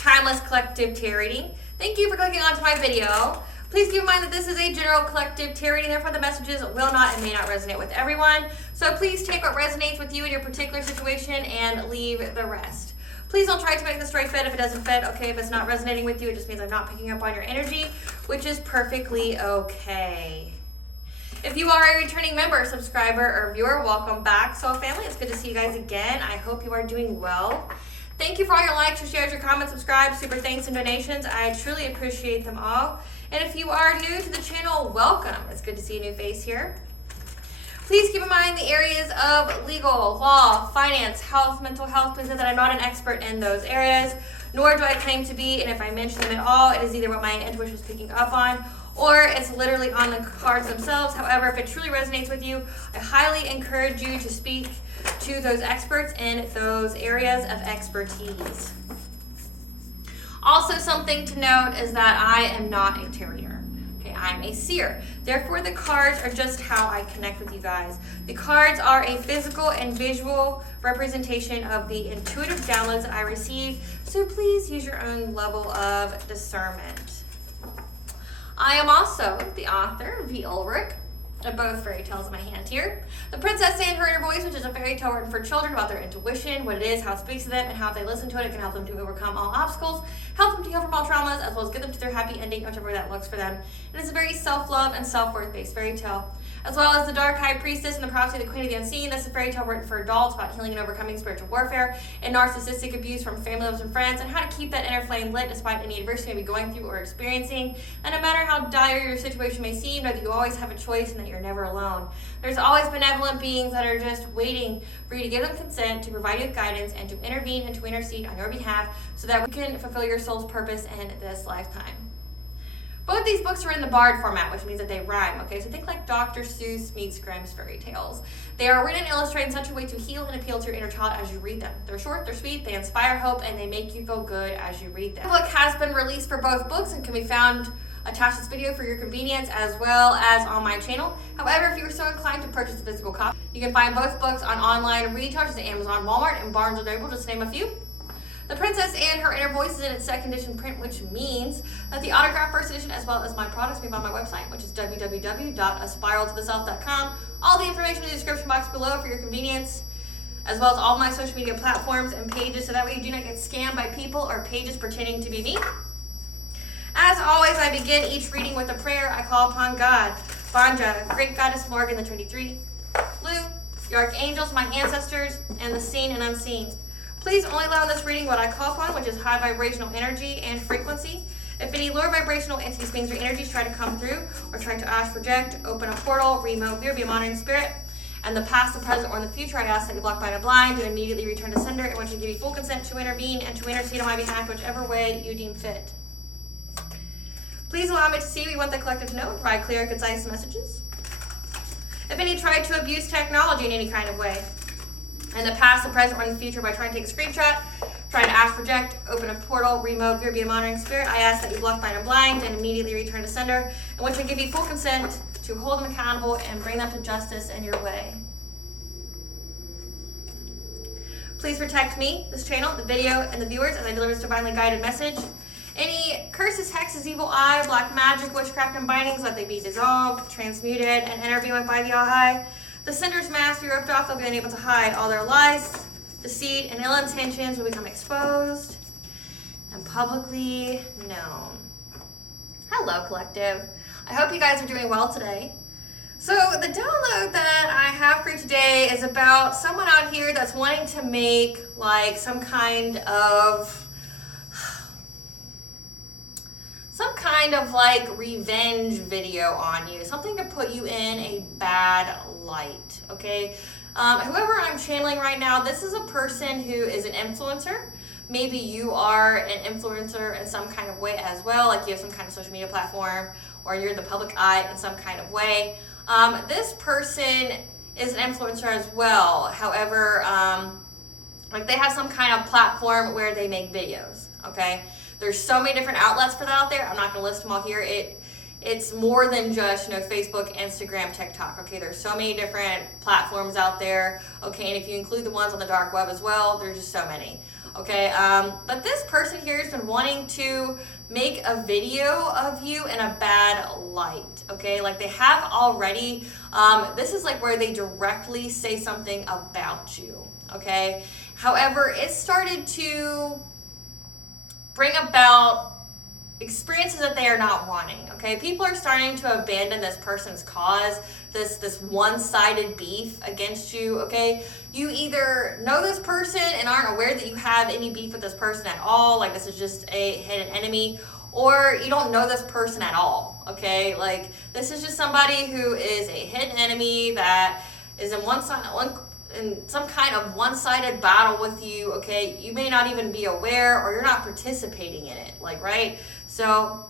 timeless collective tarot reading. Thank you for clicking onto my video. Please keep in mind that this is a general collective tarot reading, therefore the messages will not and may not resonate with everyone. So please take what resonates with you in your particular situation and leave the rest. Please don't try to make the story fit if it doesn't fit, okay? If it's not resonating with you, it just means I'm not picking up on your energy, which is perfectly okay. If you are a returning member, subscriber, or viewer, welcome back. So family, it's good to see you guys again. I hope you are doing well. Thank you for all your likes, your shares, your comments, subscribes, super thanks, and donations. I truly appreciate them all. And if you are new to the channel, welcome. It's good to see a new face here. Please keep in mind the areas of legal, law, finance, health, mental health. Please know that I'm not an expert in those areas, nor do I claim to be. And if I mention them at all, it is either what my intuition is picking up on, or it's literally on the cards themselves. However, if it truly resonates with you, I highly encourage you to speak to those experts in those areas of expertise. Also, something to note is that I am not a tarot reader. Okay, I am a seer. Therefore, the cards are just how I connect with you guys. The cards are a physical and visual representation of the intuitive downloads that I receive, so please use your own level of discernment. I am also the author, V. Ulrich, of both fairy tales in my hand here. The Princess and Her Inner Voice, which is a fairy tale written for children about their intuition, what it is, how it speaks to them, and how if they listen to it, it can help them to overcome all obstacles, help them to heal from all traumas, as well as get them to their happy ending, whichever that looks for them. It is a very self-love and self-worth based fairy tale. As well as The Dark High Priestess and The Prophecy of the Queen of the Unseen. That's a fairy tale written for adults about healing and overcoming spiritual warfare and narcissistic abuse from family members and friends, and how to keep that inner flame lit despite any adversity you may be going through or experiencing. And no matter how dire your situation may seem, know that you always have a choice and that you're never alone. There's always benevolent beings that are just waiting for you to give them consent, to provide you with guidance, and to intervene and to intercede on your behalf so that we can fulfill your soul's purpose in this lifetime. Both these books are in the bard format, which means that they rhyme, okay? So think like Dr. Seuss meets Grimm's fairy tales. They are written and illustrated in such a way to heal and appeal to your inner child as you read them. They're short, they're sweet, they inspire hope, and they make you feel good as you read them. The book has been released for both books and can be found attached to this video for your convenience as well as on my channel. However, if you are so inclined to purchase a physical copy, you can find both books on online retailers at Amazon, Walmart, and Barnes & Noble, just to name a few. The Princess and Her Inner Voice is in its second edition print, which means that the autographed first edition as well as my products can be found on my website, which is www.aspiraltotheself.com. All the information in the description box below for your convenience, as well as all my social media platforms and pages, so that way you do not get scammed by people or pages pretending to be me. As always, I begin each reading with a prayer. I call upon God, Banja, Great Goddess Morgan, the Trinity Three, Blue, your archangels, my ancestors, and the seen and unseen. Please only allow in this reading what I call upon, which is high vibrational energy and frequency. If any lower vibrational entities, beings, or energies try to come through or try to ask, project, open a portal, remove, be a monitoring spirit, and the past, the present, or in the future, I ask that you block by a blind and immediately return to sender, and once you give you full consent to intervene and to intercede on my behalf, whichever way you deem fit. Please allow me to see what you want the collective to know, provide clear, concise messages. If any try to abuse technology in any kind of way, in the past, the present, or in the future, by trying to take a screenshot, trying to ask, project, open a portal, remove, be a monitoring spirit, I ask that you block, bind, and blind, and immediately return to sender, and once I give you full consent to hold them accountable and bring them to justice in your way. Please protect me, this channel, the video, and the viewers as I deliver this divinely guided message. Any curses, hexes, evil eye, black magic, witchcraft, and bindings, let they be dissolved, transmuted, and intervened by the All-High. The sender's mask be ripped off, they'll be unable to hide. All their lies, deceit, and ill intentions will become exposed and publicly known. Hello, collective. I hope you guys are doing well today. So the download that I have for you today is about someone out here that's wanting to make like some kind of like revenge video on you, something to put you in a bad light, okay? Whoever I'm channeling right now, this is a person who is an influencer. Maybe you are an influencer in some kind of way as well, like you have some kind of social media platform, or you're in the public eye in some kind of way. This person is an influencer as well. However, like they have some kind of platform where they make videos, okay? There's so many different outlets for that out there. I'm not gonna list them all here. It's more than just, Facebook, Instagram, TikTok, okay? There's so many different platforms out there, okay? And if you include the ones on the dark web as well, there's just so many, okay? But this person here has been wanting to make a video of you in a bad light, okay? Like they have already. This is like where they directly say something about you, okay? However, it started to bring about experiences that they are not wanting, okay? People are starting to abandon this person's cause, this one-sided beef against you, okay? You either know this person and aren't aware that you have any beef with this person at all, like this is just a hidden enemy, or you don't know this person at all, okay? Like this is just somebody who is a hidden enemy that is in some kind of one-sided battle with you, okay? You may not even be aware, or you're not participating in it, like, right? So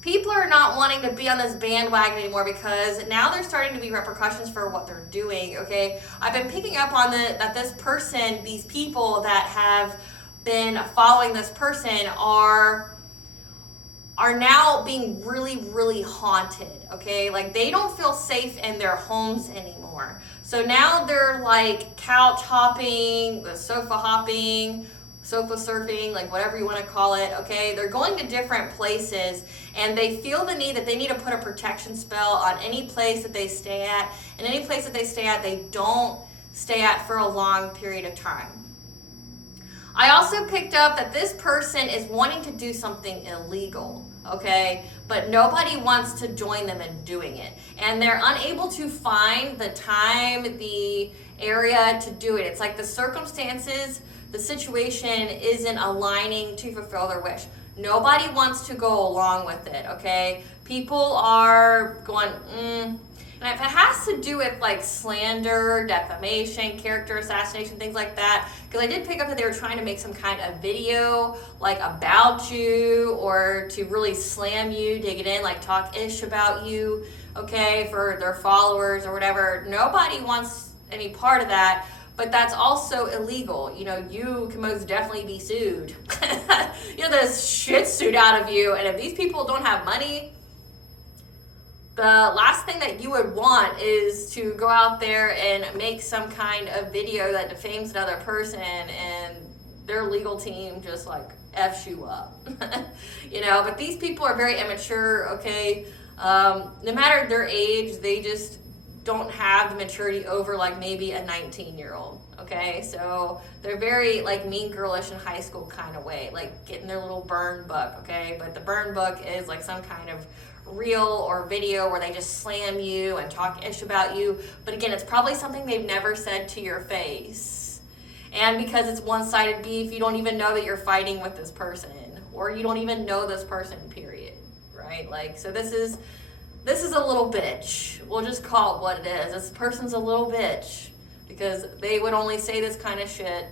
people are not wanting to be on this bandwagon anymore because now there's starting to be repercussions for what they're doing, okay? I've been picking up on that this person, these people that have been following this person are now being really, really haunted, okay? Like they don't feel safe in their homes anymore. So now they're like couch hopping, sofa hopping, sofa surfing, like whatever you want to call it, okay? They're going to different places and they feel the need that they need to put a protection spell on any place that they stay at. And any place that they stay at, they don't stay at for a long period of time. I also picked up that this person is wanting to do something illegal, okay? But nobody wants to join them in doing it. And they're unable to find the time, the area to do it. It's like the circumstances, the situation isn't aligning to fulfill their wish. Nobody wants to go along with it, okay? People are going, And if it has to do with like slander, defamation, character assassination, things like that, because I did pick up that they were trying to make some kind of video like about you or to really slam you, dig it in, like talk ish about you, okay, for their followers or whatever. Nobody wants any part of that, but that's also illegal. You know, you can most definitely be sued. You know, this shit sued out of you, and if these people don't have money, the last thing that you would want is to go out there and make some kind of video that defames another person and their legal team just like F's you up. You know, but these people are very immature, okay? No matter their age, they just don't have the maturity over like maybe a 19-year-old, okay? So they're very like mean girlish in high school kind of way, like getting their little burn book, okay? But the burn book is like some kind of reel or video where they just slam you and talk ish about you. But again, it's probably something they've never said to your face. And because it's one-sided beef, you don't even know that you're fighting with this person, or you don't even know this person, period, right? Like, so this is a little bitch. We'll just call it what it is. This person's a little bitch because they would only say this kind of shit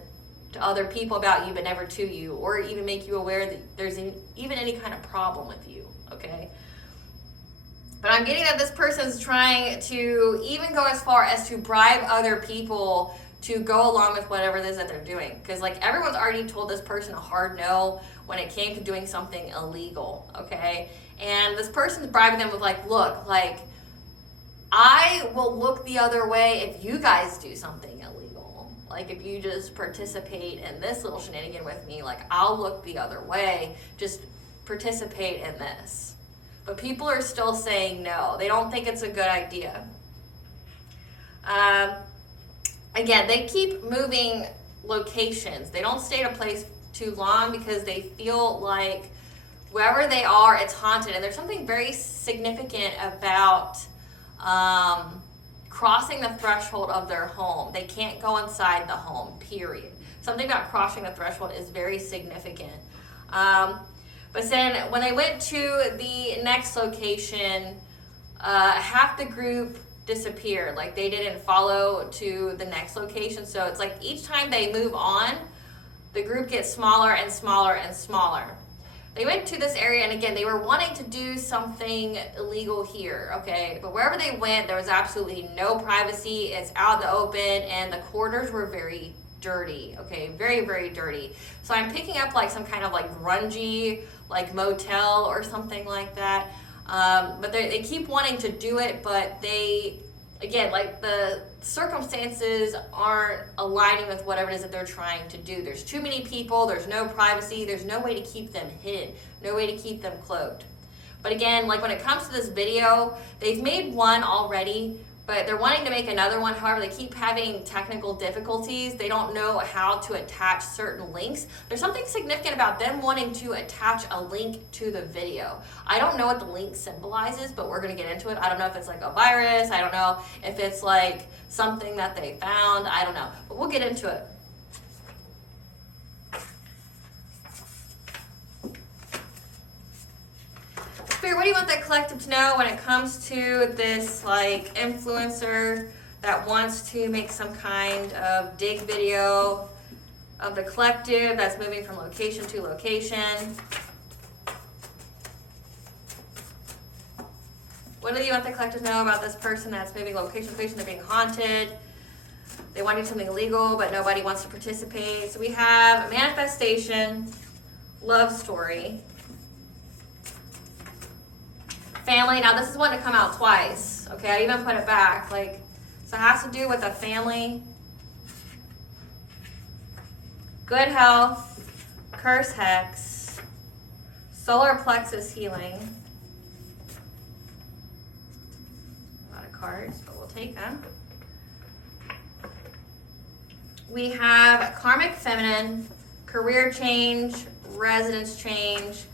to other people about you, but never to you, or even make you aware that there's even any kind of problem with you, okay? But I'm getting that this person's trying to even go as far as to bribe other people to go along with whatever it is that they're doing. Because like everyone's already told this person a hard no when it came to doing something illegal, okay? And this person's bribing them with like, look, like I will look the other way if you guys do something illegal. Like if you just participate in this little shenanigan with me, like I'll look the other way, just participate in this. But people are still saying no. They don't think it's a good idea. Again, they keep moving locations. They don't stay at a place too long because they feel like wherever they are, it's haunted. And there's something very significant about crossing the threshold of their home. They can't go inside the home, period. Something about crossing the threshold is very significant. But then when they went to the next location, half the group disappeared. Like they didn't follow to the next location. So it's like each time they move on, the group gets smaller and smaller and smaller. They went to this area, and again, they were wanting to do something illegal here, okay? But wherever they went, there was absolutely no privacy. It's out in the open, and the corridors were very dirty, okay? Very, very dirty. So I'm picking up like some kind of like grungy, like motel or something like that. But they keep wanting to do it, but they again, like the circumstances aren't aligning with whatever it is that they're trying to do. There's too many people, there's no privacy, there's no way to keep them hidden, no way to keep them cloaked. But again, like when it comes to this video, they've made one already, but they're wanting to make another one. However, they keep having technical difficulties. They don't know how to attach certain links. There's something significant about them wanting to attach a link to the video. I don't know what the link symbolizes, but we're going to get into it. I don't know if it's like a virus. I don't know if it's like something that they found. I don't know, but we'll get into it. Spirit, what do you want the collective to know when it comes to this like influencer that wants to make some kind of dig video of the collective that's moving from location to location? What do you want the collective to know about this person that's moving location to location? They're being haunted. They want to do something illegal, but nobody wants to participate. So we have manifestation, love story, family. Now this is one to come out twice. Okay, I even put it back. Like, so it has to do with a family, good health, curse hex, solar plexus healing. A lot of cards, but we'll take them. We have karmic feminine, career change, residence change,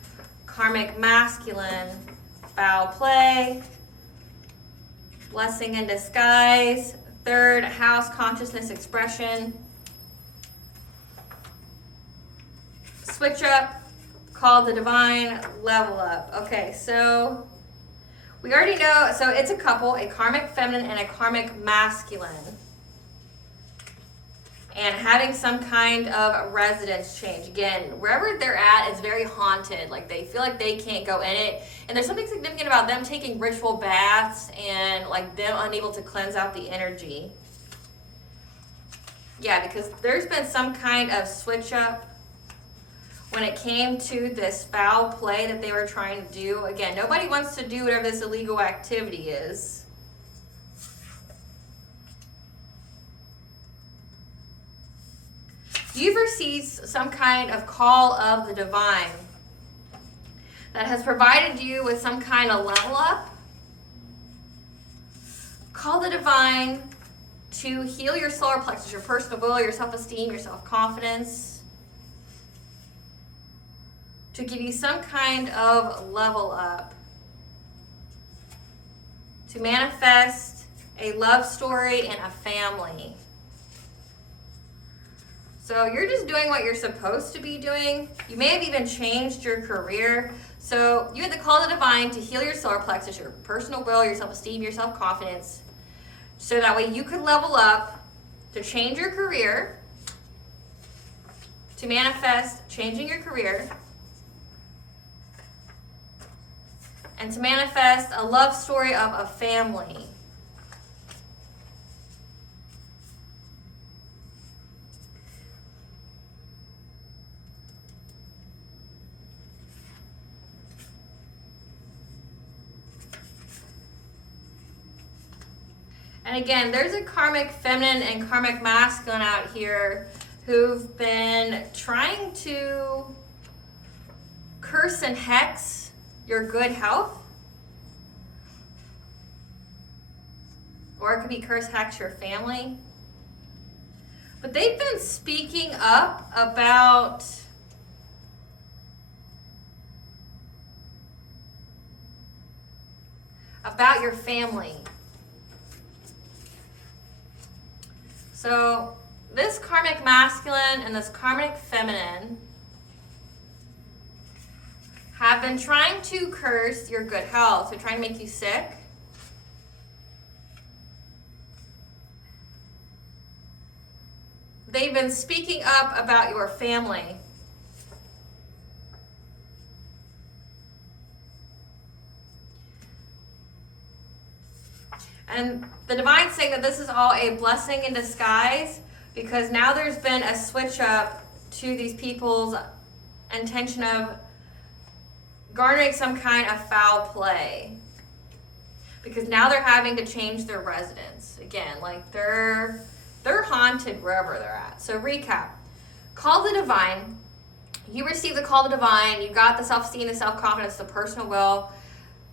karmic masculine, foul play, blessing in disguise, third house consciousness expression, switch up, call the divine, level up. Okay, so we already know, so it's a couple, a karmic feminine and a karmic masculine. And having some kind of residence change. Again, wherever they're at, it's very haunted. Like they feel like they can't go in it. And there's something significant about them taking ritual baths and like them unable to cleanse out the energy. Yeah, because there's been some kind of switch up when it came to this foul play that they were trying to do. Again, nobody wants to do whatever this illegal activity is. Do you ever see some kind of call of the divine that has provided you with some kind of level up? Call the divine to heal your solar plexus, your personal will, your self-esteem, your self-confidence, to give you some kind of level up, to manifest a love story and a family. So you're just doing what you're supposed to be doing. You may have even changed your career. So you had to call the divine to heal your solar plexus, your personal will, your self-esteem, your self-confidence, so that way you could level up, to change your career, to manifest changing your career, and to manifest a love story of a family. And again, there's a karmic feminine and karmic masculine out here who've been trying to curse and hex your good health. Or it could be curse, hex your family. But they've been speaking up about your family. So this karmic masculine and this karmic feminine have been trying to curse your good health. They're trying to make you sick. They've been speaking up about your family. And the divine's saying that this is all a blessing in disguise, because now there's been a switch up to these people's intention of garnering some kind of foul play. because now they're having to change their residence. Again, like they're haunted wherever they're at. So recap. Call the divine. You received the call of the divine. You got the self-esteem, the self-confidence, the personal will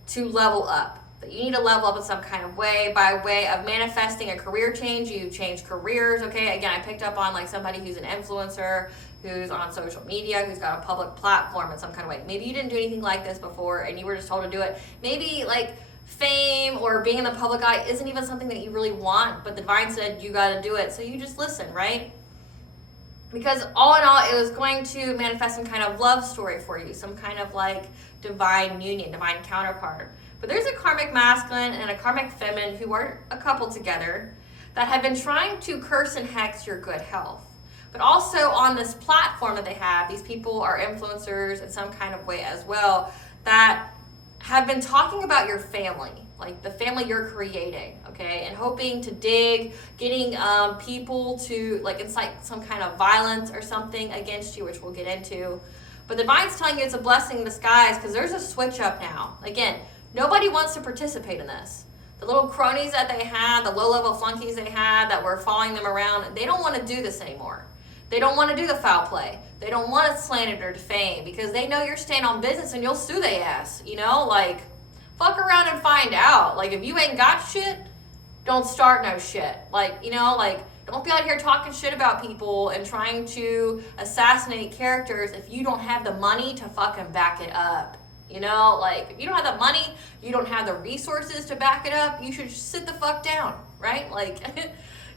to level up. But you need to level up in some kind of way, by way of manifesting a career change. You change careers, okay? Again, I picked up on like somebody who's an influencer, who's on social media, who's got a public platform in some kind of way. Maybe you didn't do anything like this before and you were just told to do it. Maybe like fame or being in the public eye isn't even something that you really want, but the divine said you got to do it. So you just listen, right? Because all in all, it was going to manifest some kind of love story for you, some kind of like divine union, divine counterpart. But there's a karmic masculine and a karmic feminine who are a couple together that have been trying to curse and hex your good health. But also on this platform that they have, these people are influencers in some kind of way as well that have been talking about your family, like the family you're creating, okay, and hoping to dig, getting people to like incite some kind of violence or something against you, which we'll get into. But the divine's telling you it's a blessing in disguise because there's a switch up now. Again, nobody wants to participate in this. The little cronies that they had, the low-level flunkies they had that were following them around, they don't want to do this anymore. They don't want to do the foul play. They don't want to slander or defame because they know you're staying on business and you'll sue their ass, you know? Like, fuck around and find out. Like, if you ain't got shit, don't start no shit. Like, you know, like, don't be out here talking shit about people and trying to assassinate characters if you don't have the money to fucking back it up. You know, like, if you don't have the money, you don't have the resources to back it up, you should just sit the fuck down, right? Like,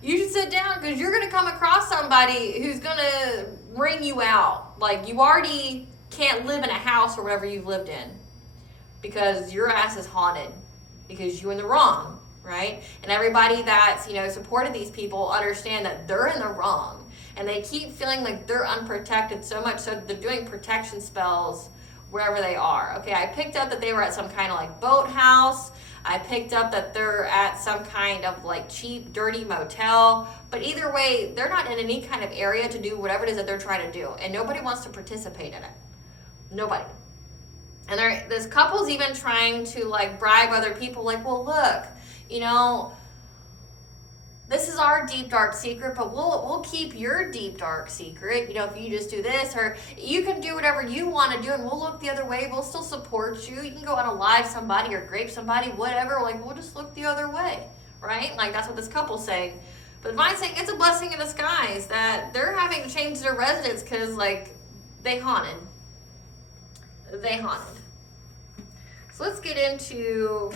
you should sit down because you're going to come across somebody who's going to ring you out. Like, you already can't live in a house or whatever you've lived in because your ass is haunted because you're in the wrong, right? And everybody that's, you know, supported these people understand that they're in the wrong. And they keep feeling like they're unprotected so much so they're doing protection spells wherever they are. Okay, I picked up that they were at some kind of like boathouse. I picked up that they're at some kind of like cheap, dirty motel. But either way, they're not in any kind of area to do whatever it is that they're trying to do. And nobody wants to participate in it. Nobody. And this couple's even trying to like bribe other people like, well, look, you know, this is our deep dark secret, but we'll keep your deep dark secret. You know, if you just do this, or you can do whatever you want to do, and we'll look the other way. We'll still support you. You can go on a live somebody or grape somebody, whatever. Like, we'll just look the other way, right? Like, that's what this couple's saying. But Divine's saying it's a blessing in disguise that they're having to change their residence because, like, they haunted. They haunted. So let's get into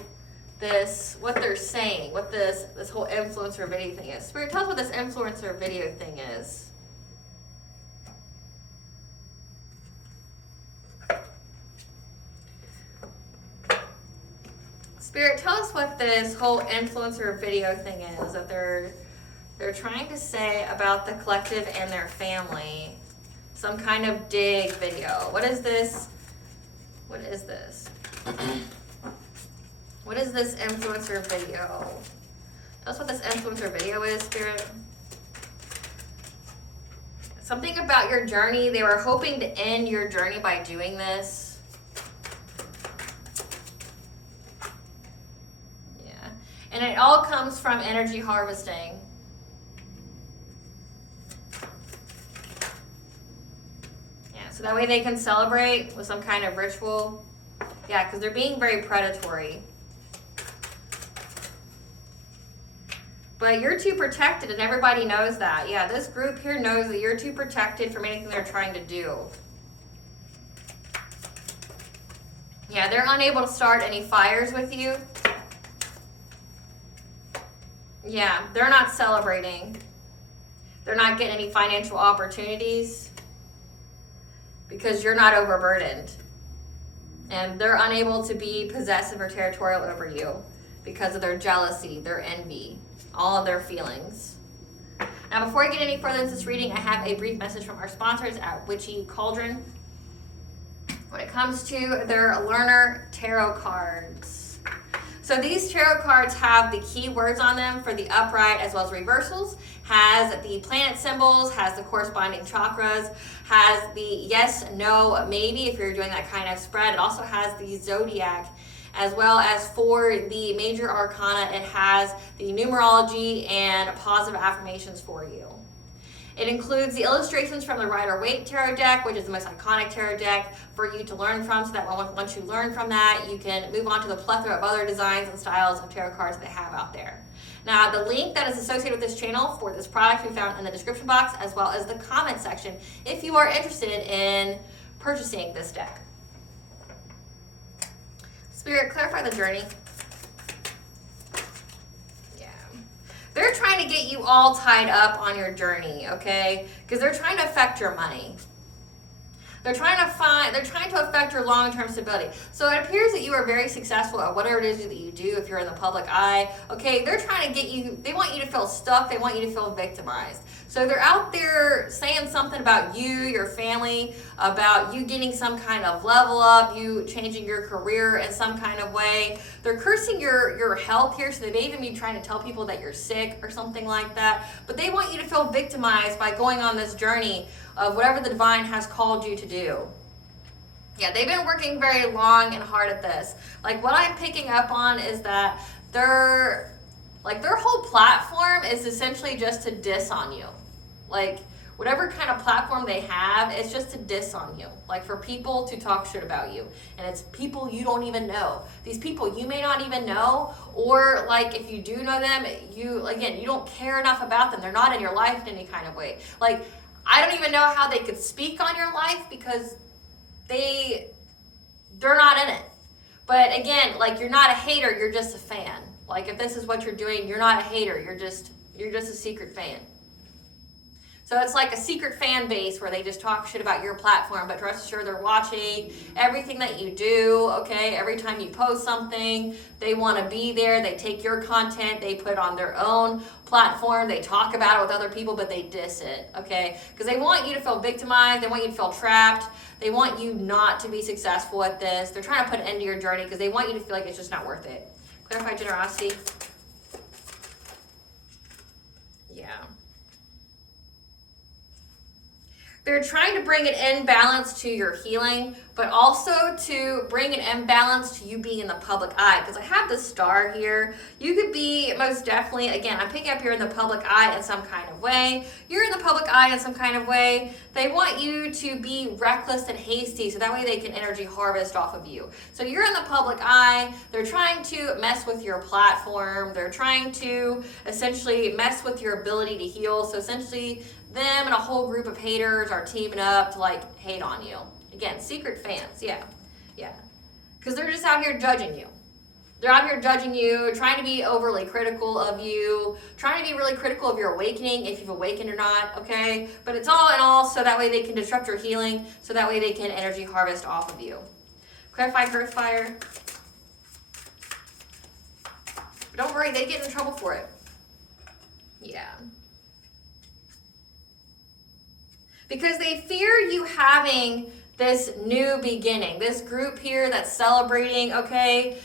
this, what they're saying, what this whole influencer video thing is. Spirit, tell us what this influencer video thing is. Spirit, tell us what this whole influencer video thing is that they're trying to say about the collective and their family. Some kind of dig video. What is this? What is this? What is this influencer video? Tell us what this influencer video is, Spirit. Something about your journey. They were hoping to end your journey by doing this. Yeah. And it all comes from energy harvesting. Yeah, so that way they can celebrate with some kind of ritual. Yeah, because they're being very predatory. But you're too protected, and everybody knows that. Yeah, this group here knows that you're too protected from anything they're trying to do. Yeah, they're unable to start any fires with you. Yeah, they're not celebrating. They're not getting any financial opportunities because you're not overburdened. And they're unable to be possessive or territorial over you because of their jealousy, their envy, all of their feelings. Now, before I get any further into this reading, I have a brief message from our sponsors at Witchy, Cauldron. When it comes to their learner tarot cards. So these tarot cards have the keywords on them for the upright as well as reversals, has the planet symbols, has the corresponding chakras, has the yes, no, maybe if you're doing that kind of spread. It also has the zodiac. as well as for the major arcana, it has the numerology and positive affirmations for you. It includes the illustrations from the Rider-Waite tarot deck, which is the most iconic tarot deck for you to learn from, so that once you learn from that, you can move on to the plethora of other designs and styles of tarot cards they have out there. Now, the link that is associated with this channel for this product we found in the description box, as well as the comment section, if you are interested in purchasing this deck. Spirit, clarify the journey. They're trying to get you all tied up on your journey, okay? Because they're trying to affect your money. They're trying to affect your long-term stability. So it appears that you are very successful at whatever it is that you do if you're in the public eye. Okay, they're trying to get you, they want you to feel stuck, they want you to feel victimized. So they're out there saying something about you, your family, about you getting some kind of level up, you changing your career in some kind of way. They're cursing your health here, so they may even be trying to tell people that you're sick or something like that. But they want you to feel victimized by going on this journey of whatever the divine has called you to do. Yeah, they've been working very long and hard at this. Like, what I'm picking up on is that their whole platform is essentially just to diss on you. Like, whatever kind of platform they have, it's just to diss on you. Like, for people to talk shit about you. And it's people you don't even know. These people you may not even know, or like if you do know them, you don't care enough about them. They're not in your life in any kind of way. Like, I don't even know how they could speak on your life because they're not in it. But again, like, you're not a hater, you're just a fan. Like, if this is what you're doing, you're not a hater, you're just a secret fan. So it's like a secret fan base where they just talk shit about your platform, but rest assured they're watching everything that you do, okay? Every time you post something, they want to be there. They take your content, they put it on their own platform, they talk about it with other people, but they diss it, okay? Because they want you to feel victimized, they want you to feel trapped, they want you not to be successful at this. They're trying to put an end to your journey because they want you to feel like it's just not worth it. Clarify generosity. Yeah. They're trying to bring an imbalance to your healing, but also to bring an imbalance to you being in the public eye. Because I have this star here. You could be most definitely, again, I'm picking up you're in the public eye in some kind of way. You're in the public eye in some kind of way. They want you to be reckless and hasty so that way they can energy harvest off of you. So you're in the public eye. They're trying to mess with your platform. They're trying to essentially mess with your ability to heal. So essentially, them and a whole group of haters are teaming up to like hate on you. Again, secret fans, yeah. Because they're just out here judging you. They're out here judging you, trying to be overly critical of you, trying to be really critical of your awakening, if you've awakened or not, okay? But it's all in all so that way they can disrupt your healing, so that way they can energy harvest off of you. Clarify, earth fire. But don't worry, they get in trouble for it. Yeah. Because they fear you having this new beginning. This group here that's celebrating, okay?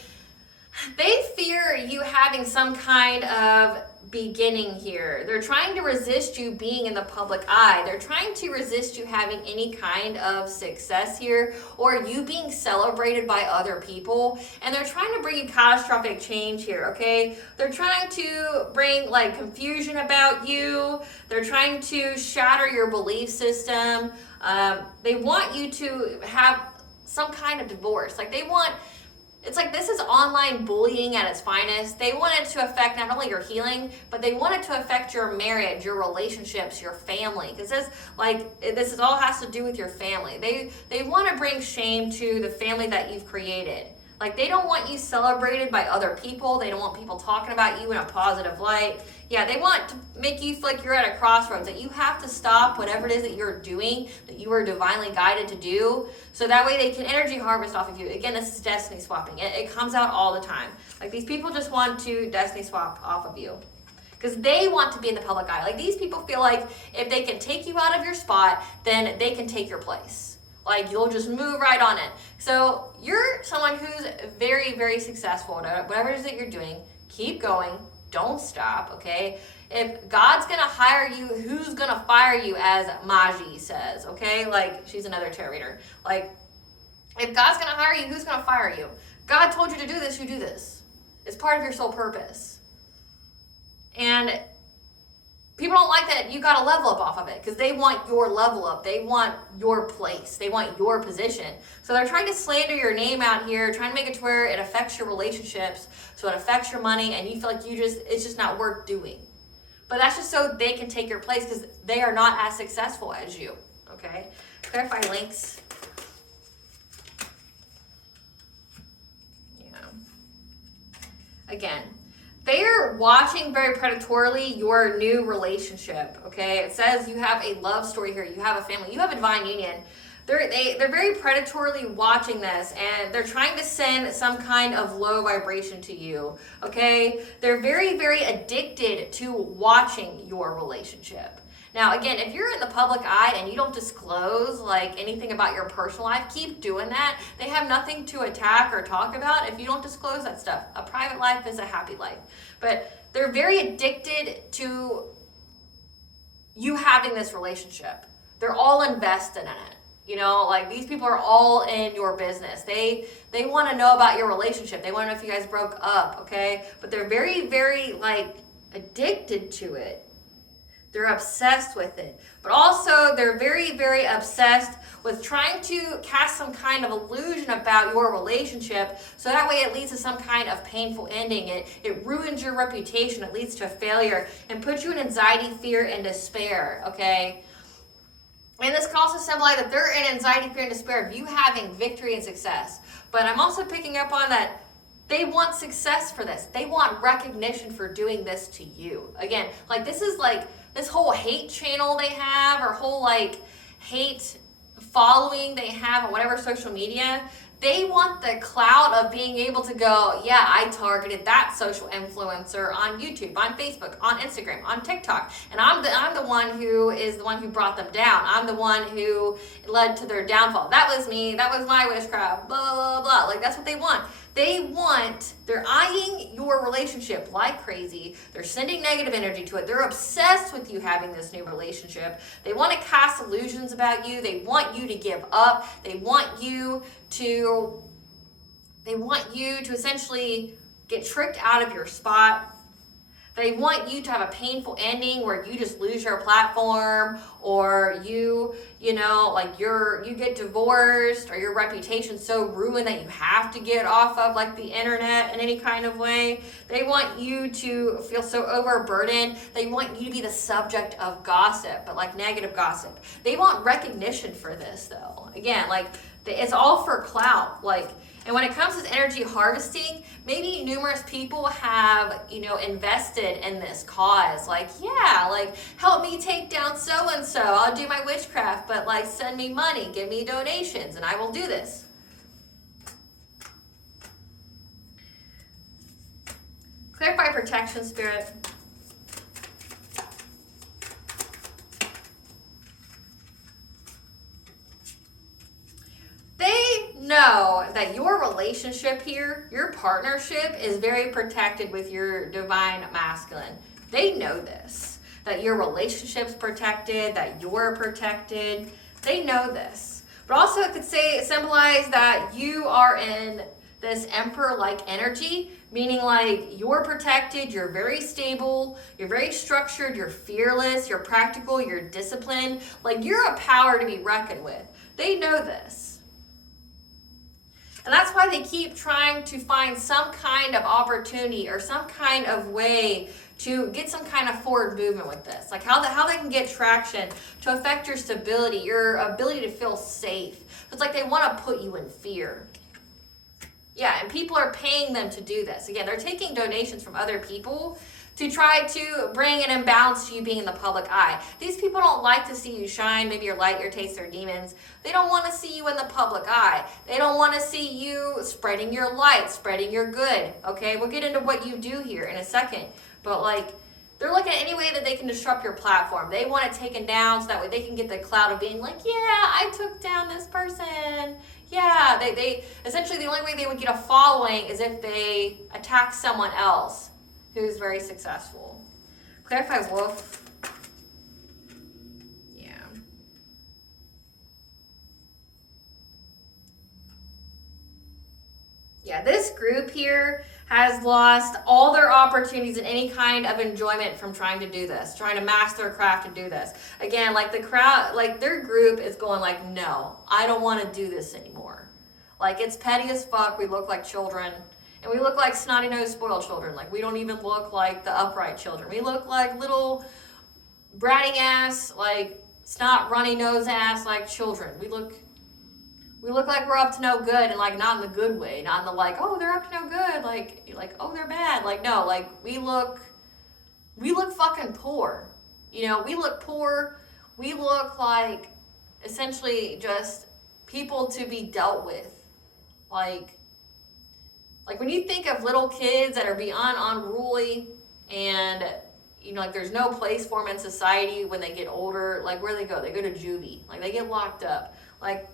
They fear you having some kind of beginning here. They're trying to resist you being in the public eye. They're trying to resist you having any kind of success here or you being celebrated by other people. And they're trying to bring you catastrophic change here, okay? They're trying to bring like confusion about you. They're trying to shatter your belief system. They want you to have some kind of divorce. Like it's like this is online bullying at its finest. They want it to affect not only your healing, but they want it to affect your marriage, your relationships, your family. Because this all has to do with your family. They want to bring shame to the family that you've created. Like, they don't want you celebrated by other people. They don't want people talking about you in a positive light. Yeah, they want to make you feel like you're at a crossroads, that you have to stop whatever it is that you're doing, that you are divinely guided to do, so that way they can energy harvest off of you. Again, this is destiny swapping. It comes out all the time. Like, these people just want to destiny swap off of you. Because they want to be in the public eye. Like, these people feel like if they can take you out of your spot, then they can take your place. Like, you'll just move right on it. So you're someone who's very, very successful at whatever it is that you're doing. Keep going. Don't stop, okay? If God's going to hire you, who's going to fire you, as Maji says, okay? Like, she's another tarot reader. Like, if God's going to hire you, who's going to fire you? God told you to do this, you do this. It's part of your soul purpose. And people don't like that you got to level up off of it because they want your level up. They want your place. They want your position. So they're trying to slander your name out here, trying to make it to where it affects your relationships, so it affects your money, and you feel like it's just not worth doing. But that's just so they can take your place because they are not as successful as you. Okay? Clarify links. Yeah. Again, they're watching very predatorily your new relationship, okay? It says you have a love story here. You have a family. You have a divine union. They're very predatorily watching this, and they're trying to send some kind of low vibration to you, okay? They're very, very addicted to watching your relationship. Now, again, if you're in the public eye and you don't disclose like anything about your personal life, keep doing that. They have nothing to attack or talk about if you don't disclose that stuff. A private life is a happy life. But they're very addicted to you having this relationship. They're all invested in it. You know, like these people are all in your business. They want to know about your relationship. They want to know if you guys broke up, okay? But they're very, very like addicted to it. They're obsessed with it. But also, they're very, very obsessed with trying to cast some kind of illusion about your relationship so that way it leads to some kind of painful ending. It ruins your reputation. It leads to a failure and puts you in anxiety, fear, and despair, okay? And this can also symbolize that they're in anxiety, fear, and despair of you having victory and success. But I'm also picking up on that they want success for this. They want recognition for doing this to you. Again, like this is like this whole hate channel they have or whole like hate following they have on whatever social media. They want the clout of being able to go, yeah, I targeted that social influencer on YouTube, on Facebook, on Instagram, on TikTok. And I'm the one who is the one who brought them down. I'm the one who led to their downfall. That was me. That was my witchcraft. Blah, blah, blah. Like, that's what they want. They're eyeing your relationship like crazy. They're sending negative energy to it. They're obsessed with you having this new relationship. They want to cast illusions about you. They want you to give up. They want you to essentially get tricked out of your spot. They want you to have a painful ending where you just lose your platform or you get divorced or your reputation's so ruined that you have to get off of like the internet in any kind of way. They want you to feel so overburdened. They want you to be the subject of gossip, but like negative gossip. They want recognition for this though. Again, like it's all for clout. And when it comes to energy harvesting, maybe numerous people have, invested in this cause. Help me take down so-and-so. I'll do my witchcraft, but send me money, give me donations, and I will do this. Clarify protection, Spirit. Know that your relationship here, your partnership is very protected with your divine masculine. They know this, that your relationship's protected, that you're protected. They know this. But also it could symbolize that you are in this emperor-like energy, meaning you're protected, you're very stable, you're very structured, you're fearless, you're practical, you're disciplined. You're a power to be reckoned with. They know this. And that's why they keep trying to find some kind of opportunity or some kind of way to get some kind of forward movement with this. How they can get traction to affect your stability, your ability to feel safe. It's they want to put you in fear. Yeah, and people are paying them to do this. Again, they're taking donations from other people to try to bring an imbalance to you being in the public eye. These people don't like to see you shine. Maybe your light irritates their demons. They don't want to see you in the public eye. They don't want to see you spreading your light, spreading your good. Okay, we'll get into what you do here in a second. But they're looking at any way that they can disrupt your platform. They want it taken down so that way they can get the clout of being yeah, I took down this person. Yeah, they essentially the only way they would get a following is if they attack someone else who's very successful. Clarify wolf. Yeah. Yeah, this group here has lost all their opportunities and any kind of enjoyment from trying to do this, trying to master their craft and do this. Again, like the crowd, like their group is going like, no, I don't want to do this anymore. Like, it's petty as fuck. We look like children. And we look like snotty-nosed spoiled children. Like, we don't even look like the upright children. We look like little bratty ass, like snot runny nose ass, like children. We look like we're up to no good, and like not in the good way, not in the like, oh, they're up to no good, like oh, they're bad. Like, no, like we look fucking poor. You know, we look poor. We look like essentially just people to be dealt with. Like when you think of little kids that are beyond unruly and, you know, like there's no place for them in society when they get older, like where they go? They go to juvie. Like they get locked up. Like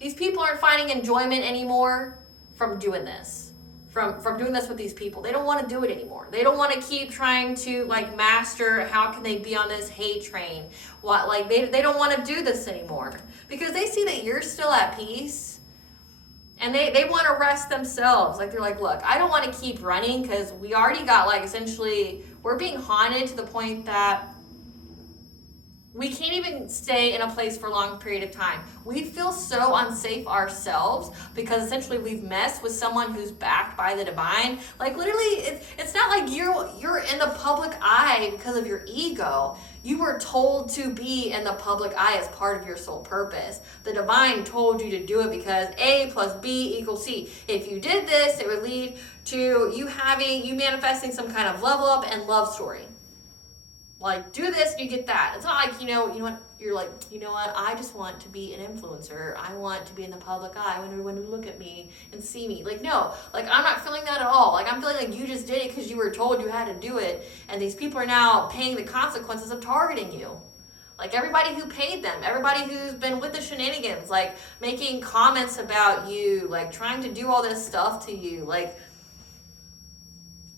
these people aren't finding enjoyment anymore from doing this. From doing this with these people. They don't want to do it anymore. They don't want to keep trying to like master how can they be on this hate train. What, like they don't want to do this anymore. Because they see that you're still at peace. And they want to rest themselves. Like, they're like, look, I don't want to keep running because we already got, like, essentially, we're being haunted to the point that we can't even stay in a place for a long period of time. We feel so unsafe ourselves because essentially we've messed with someone who's backed by the divine. Like, literally, it's not like you're in the public eye because of your ego. You were told to be in the public eye as part of your soul purpose. The divine told you to do it because A plus B equals C. If you did this, it would lead to you manifesting some kind of level up and love story. Like, do this and you get that. It's not like, you know what, you're like, you know what, I just want to be an influencer. I want to be in the public eye when everyone would look at me and see me. Like, no, like, I'm not feeling that at all. Like, I'm feeling like you just did it because you were told you had to do it. And these people are now paying the consequences of targeting you. Like, everybody who paid them, everybody who's been with the shenanigans, like, making comments about you, like, trying to do all this stuff to you, like,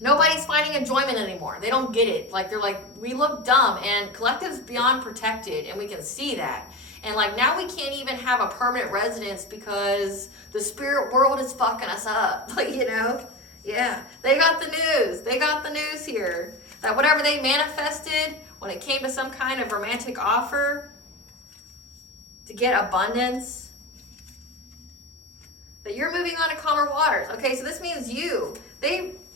nobody's finding enjoyment anymore. They don't get it. Like, they're like, we look dumb, and collective's beyond protected, and we can see that. And like, now we can't even have a permanent residence because the spirit world is fucking us up. Like, you know? Yeah. They got the news. They got the news here. That whatever they manifested when it came to some kind of romantic offer to get abundance, that you're moving on to calmer waters. Okay, so this means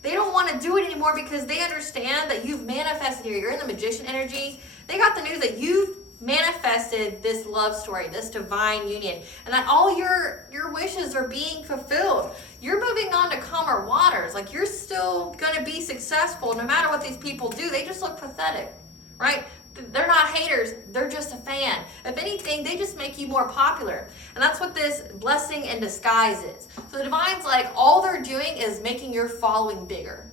they don't want to do it anymore because they understand that you've manifested here. You're in the magician energy. They got the news that you've manifested this love story, this divine union, and that all your wishes are being fulfilled. You're moving on to calmer waters. Like, you're still going to be successful no matter what these people do. They just look pathetic, right? They're not haters. They're just a fan. If anything, they just make you more popular. And that's what this blessing in disguise is. So the divine's like, all they're doing is making your following bigger.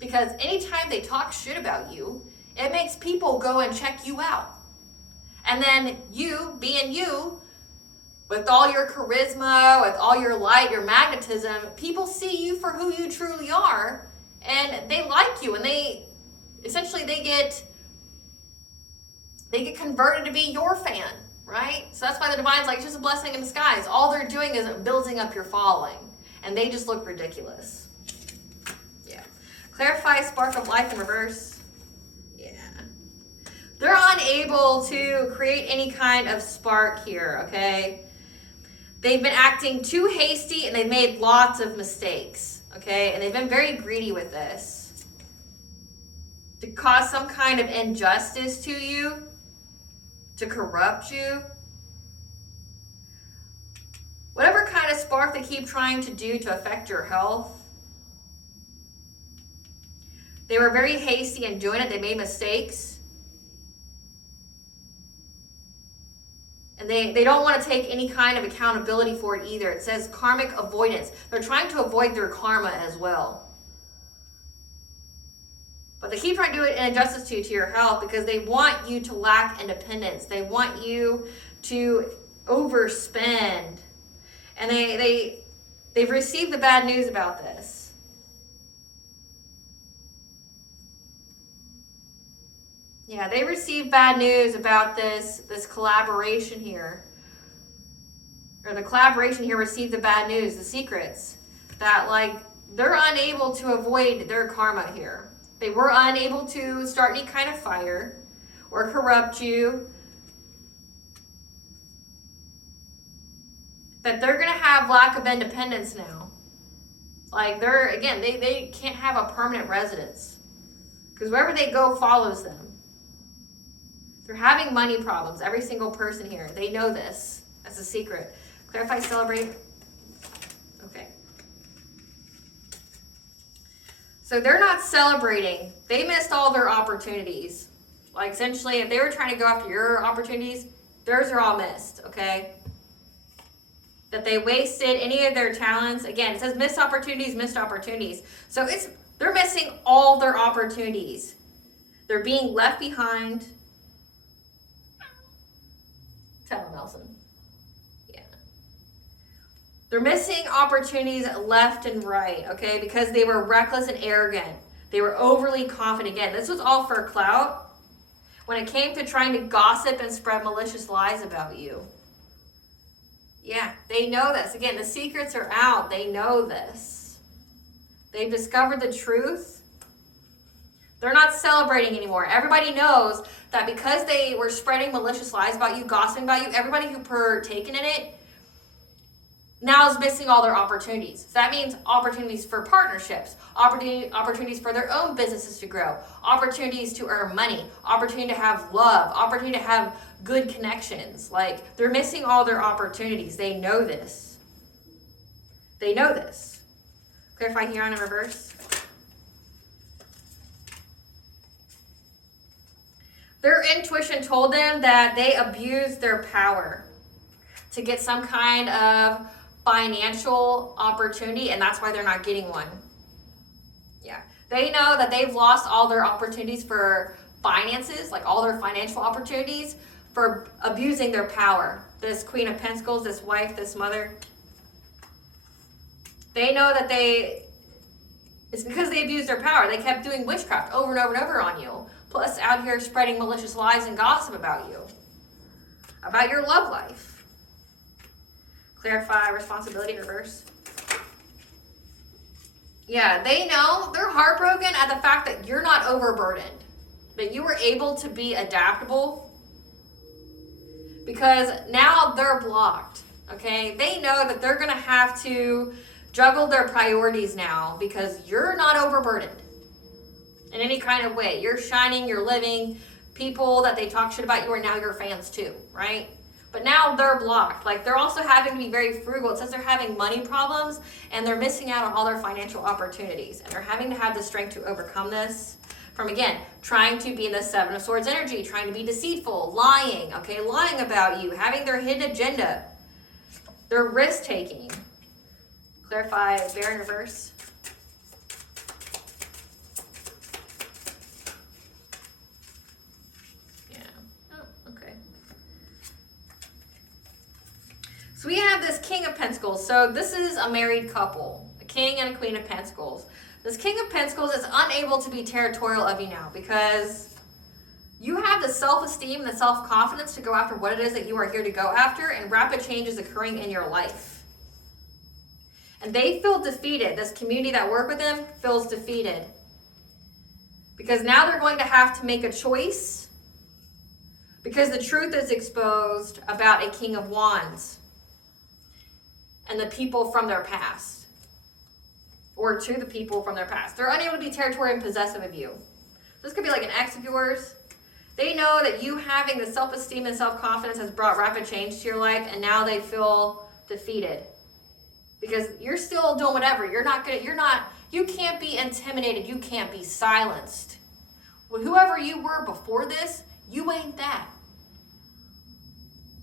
Because anytime they talk shit about you, it makes people go and check you out. And then you, being you, with all your charisma, with all your light, your magnetism, people see you for who you truly are. And they like you. And they get converted to be your fan, right? So that's why the divine's like, it's just a blessing in disguise. All they're doing is building up your following. And they just look ridiculous. Yeah. Clarify spark of life in reverse. Yeah. They're unable to create any kind of spark here, okay? They've been acting too hasty and they've made lots of mistakes, okay? And they've been very greedy with this. To cause some kind of injustice to you, to corrupt you. Whatever kind of spark they keep trying to do to affect your health. They were very hasty in doing it. They made mistakes. And they don't want to take any kind of accountability for it either. It says karmic avoidance. They're trying to avoid their karma as well. But they keep trying to do it in injustice to your health because they want you to lack independence. They want you to overspend. And they've received the bad news about this. Yeah, they received bad news about this collaboration here. Or the collaboration here received the bad news, the secrets. that like they're unable to avoid their karma here. They were unable to start any kind of fire or corrupt you. That they're going to have lack of independence now. Like they can't have a permanent residence. Because wherever they go follows them. They're having money problems. Every single person here. They know this. That's a secret. Clarify, celebrate. Okay. So they're not celebrating. They missed all their opportunities. Like essentially, if they were trying to go after your opportunities, theirs are all missed. Okay. That they wasted any of their talents. Again, it says missed opportunities, missed opportunities. So they're missing all their opportunities. They're being left behind. Tell him, Nelson. Yeah. They're missing opportunities left and right, okay? Because they were reckless and arrogant. They were overly confident. Again, this was all for clout. When it came to trying to gossip and spread malicious lies about you. Yeah, they know this. Again, the secrets are out. They know this. They've discovered the truth. They're not celebrating anymore. Everybody knows that because they were spreading malicious lies about you, gossiping about you, everybody who partaken in it now is missing all their opportunities. So that means opportunities for partnerships, opportunities for their own businesses to grow, opportunities to earn money, opportunity to have love, opportunity to have good connections. Like, they're missing all their opportunities. They know this. They know this. Clarify here on in reverse. Their intuition told them that they abused their power to get some kind of financial opportunity, and that's why they're not getting one. Yeah. They know that they've lost all their opportunities for finances, like all their financial opportunities, for abusing their power. This Queen of Pentacles, this wife, this mother. They know that it's because they abused their power. They kept doing witchcraft over and over and over on you. Plus out here spreading malicious lies and gossip about you. About your love life. Clarify, responsibility, reverse. Yeah, they know, they're heartbroken at the fact that you're not overburdened. That you were able to be adaptable. Because now they're blocked, okay? They know that they're going to have to juggle their priorities now because you're not overburdened in any kind of way. You're shining, you're living. People that they talk shit about you are now your fans too, right? But now they're blocked. Like, they're also having to be very frugal. It says they're having money problems and they're missing out on all their financial opportunities. And they're having to have the strength to overcome this. From, again, trying to be in the Seven of Swords energy, trying to be deceitful, lying, okay, lying about you, having their hidden agenda. They're risk-taking. Clarify, bear in reverse. Yeah. Oh, okay. So we have this King of Pentacles. So this is a married couple, a King and a Queen of Pentacles. This King of Pentacles is unable to be territorial of you now because you have the self-esteem and the self-confidence to go after what it is that you are here to go after, and rapid change is occurring in your life. And they feel defeated. This community that work with them feels defeated because now they're going to have to make a choice because the truth is exposed about a King of Wands and the people from their past. Or to the people from their past. They're unable to be territorial and possessive of you. This could be like an ex of yours. They know that you having the self-esteem and self-confidence has brought rapid change to your life, and now they feel defeated. Because you're still doing whatever. You can't be intimidated. You can't be silenced. Well, whoever you were before this, you ain't that.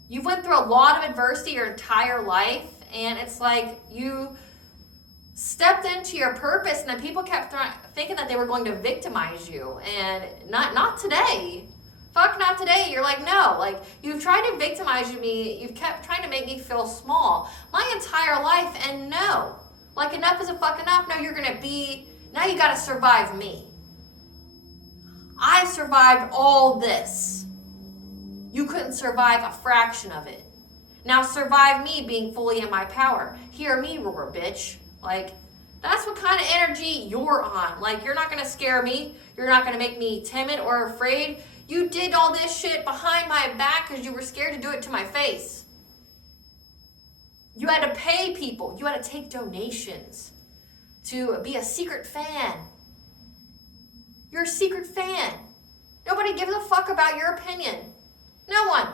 You've went through a lot of adversity your entire life, and it's like you stepped into your purpose, and then people kept thinking that they were going to victimize you, and not today. Fuck, not today. You're like, no, like, you've tried to victimize me. You've kept trying to make me feel small my entire life, and no. Like, enough is a fuck enough. No, now you gotta survive me. I survived all this. You couldn't survive a fraction of it. Now survive me being fully in my power. Hear me roar, bitch. Like, That's what kind of energy you're on. Like, you're not going to scare me. You're not going to make me timid or afraid. You did all this shit behind my back because you were scared to do it to my face. You had to pay people. You had to take donations to be a secret fan. You're a secret fan. Nobody gives a fuck about your opinion. No one.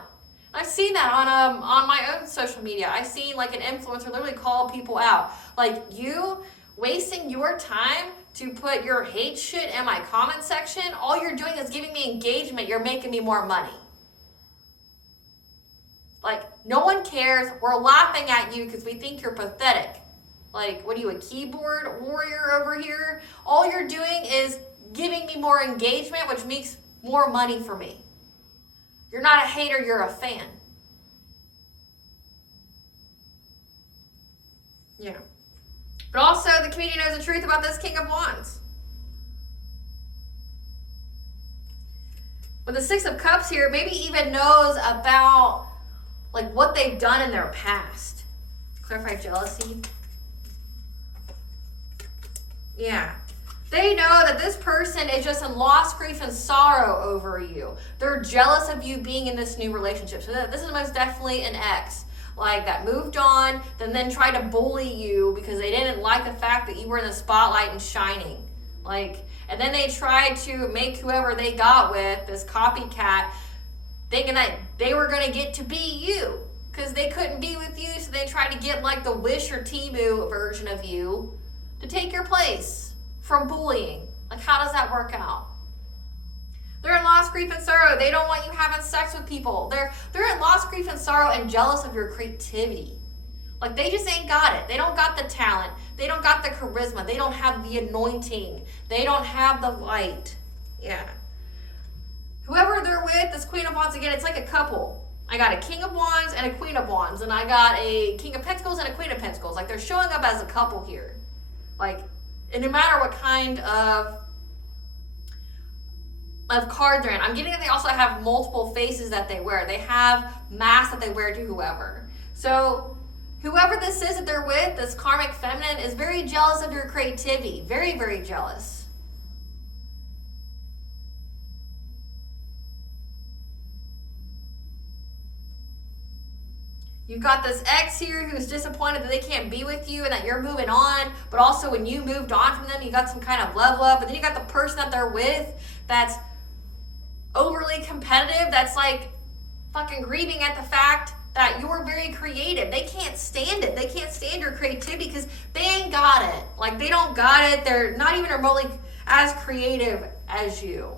I've seen that on my own social media. I've seen like an influencer literally call people out. Like, you wasting your time to put your hate shit in my comment section, all you're doing is giving me engagement. You're making me more money. Like, no one cares. We're laughing at you because we think you're pathetic. Like, what are you, a keyboard warrior over here? All you're doing is giving me more engagement, which makes more money for me. You're not a hater, you're a fan. Yeah. But also, the community knows the truth about this King of Wands. With the Six of Cups here, maybe even knows about like what they've done in their past. Clarify jealousy. Yeah. They know that this person is just in loss, grief, and sorrow over you. They're jealous of you being in this new relationship. So this is most definitely an ex. Like, that moved on, then tried to bully you because they didn't like the fact that you were in the spotlight and shining. Like, and then they tried to make whoever they got with, this copycat, thinking that they were going to get to be you because they couldn't be with you, so they tried to get like the Wish or Temu version of you to take your place from bullying. Like, how does that work out? They're in loss, grief, and sorrow. They don't want you having sex with people. They're in loss, grief, and sorrow and jealous of your creativity. Like, they just ain't got it. They don't got the talent. They don't got the charisma. They don't have the anointing. They don't have the light. Yeah. Whoever they're with, this Queen of Wands, again, it's like a couple. I got a King of Wands and a Queen of Wands. And I got a King of Pentacles and a Queen of Pentacles. Like, they're showing up as a couple here. Like, and no matter what kind of card they're in. I'm getting that they also have multiple faces that they wear. They have masks that they wear to whoever. So whoever this is that they're with, this karmic feminine, is very jealous of your creativity. Very, very jealous. You've got this ex here who's disappointed that they can't be with you and that you're moving on, but also when you moved on from them, you got some kind of level up. But then you got the person that they're with that's overly competitive, that's like fucking grieving at the fact that you're very creative. They can't stand it. They can't stand your creativity because they ain't got it. Like, they don't got it. They're not even remotely as creative as you.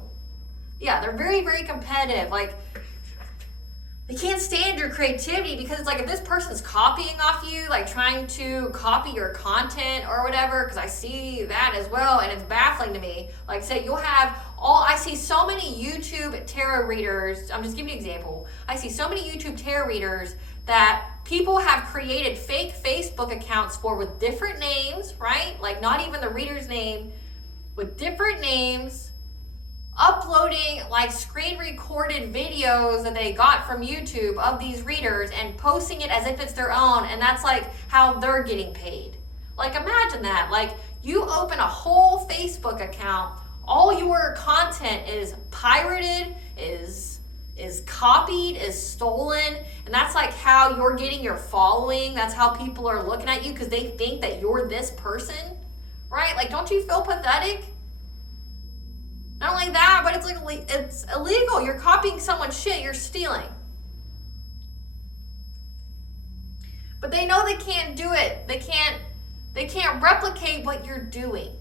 Yeah, they're very, very competitive. Like, they can't stand your creativity because it's like, if this person's copying off you, like trying to copy your content or whatever, because I see that as well, and it's baffling to me. Like, say you'll have I see so many YouTube tarot readers. I'm just giving you an example. I see so many YouTube tarot readers that people have created fake Facebook accounts for with different names, right? Like, not even the reader's name, with different names, uploading like screen recorded videos that they got from YouTube of these readers and posting it as if it's their own, and that's like how they're getting paid. Like, imagine that. Like, you open a whole Facebook account, all your content is pirated, is copied, is stolen, and that's like how you're getting your following. That's how people are looking at you because they think that you're this person, right? Like, don't you feel pathetic? Not only that, but it's illegal. You're copying someone's shit. You're stealing. But they know they can't do it. They can't replicate what you're doing.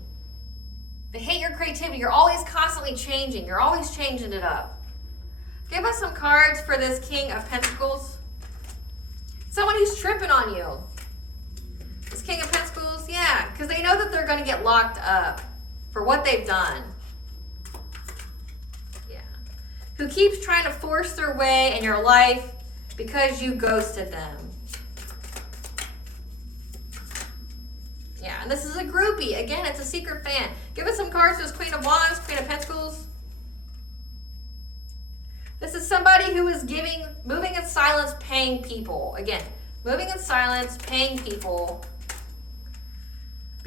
They hate your creativity. You're always constantly changing. You're always changing it up. Give us some cards for this King of Pentacles. Someone who's tripping on you. This King of Pentacles, yeah, because they know that they're going to get locked up for what they've done. Who keeps trying to force their way in your life because you ghosted them. Yeah, and this is a groupie. Again, it's a secret fan. Give us some cards for this Queen of Wands, Queen of Pentacles. This is somebody who is moving in silence, paying people. Again, moving in silence, paying people.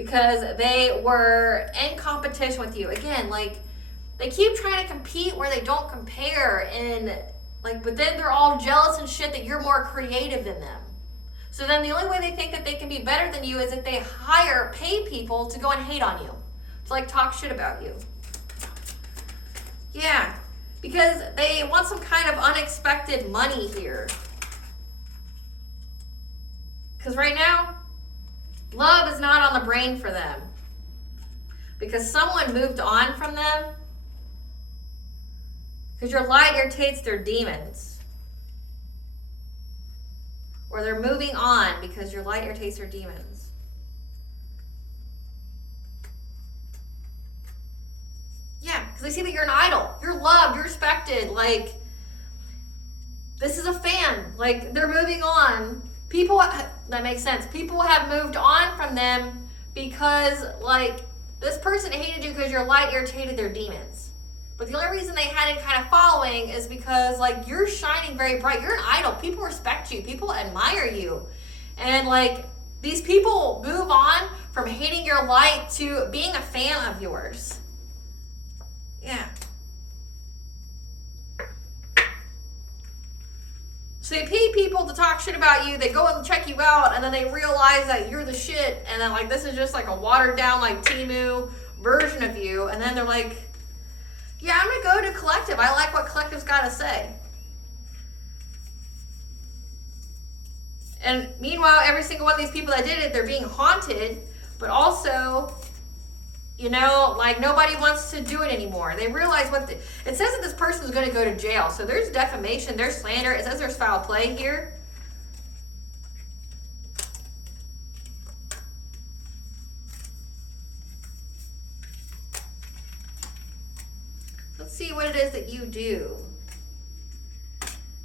because they were in competition with you. Again, like, they keep trying to compete where they don't compare, and like, but then they're all jealous and shit that you're more creative than them. So then the only way they think that they can be better than you is if they pay people to go and hate on you, to like talk shit about you. Yeah, because they want some kind of unexpected money here. Because right now, love is not on the brain for them. Because someone moved on from them. Because your light irritates their demons. Or they're moving on because your light irritates their demons. Yeah, because they see that you're an idol. You're loved, you're respected. Like, this is a fan. Like, they're moving on. People, that makes sense. People have moved on from them because, like, this person hated you because your light irritated their demons. But the only reason they had it kind of following is because, like, you're shining very bright. You're an idol. People respect you. People admire you. And, like, these people move on from hating your light to being a fan of yours. Yeah. So they pay people to talk shit about you. They go and check you out, and then they realize that you're the shit. And then, like, this is just like a watered down, like, Temu version of you. And then they're like, yeah, I'm going to go to Collective. I like what Collective's got to say. And meanwhile, every single one of these people that did it, they're being haunted. But also, you know, like, nobody wants to do it anymore. They realize it says that this person is going to go to jail. So there's defamation, there's slander. It says there's foul play here. Let's see what it is that you do.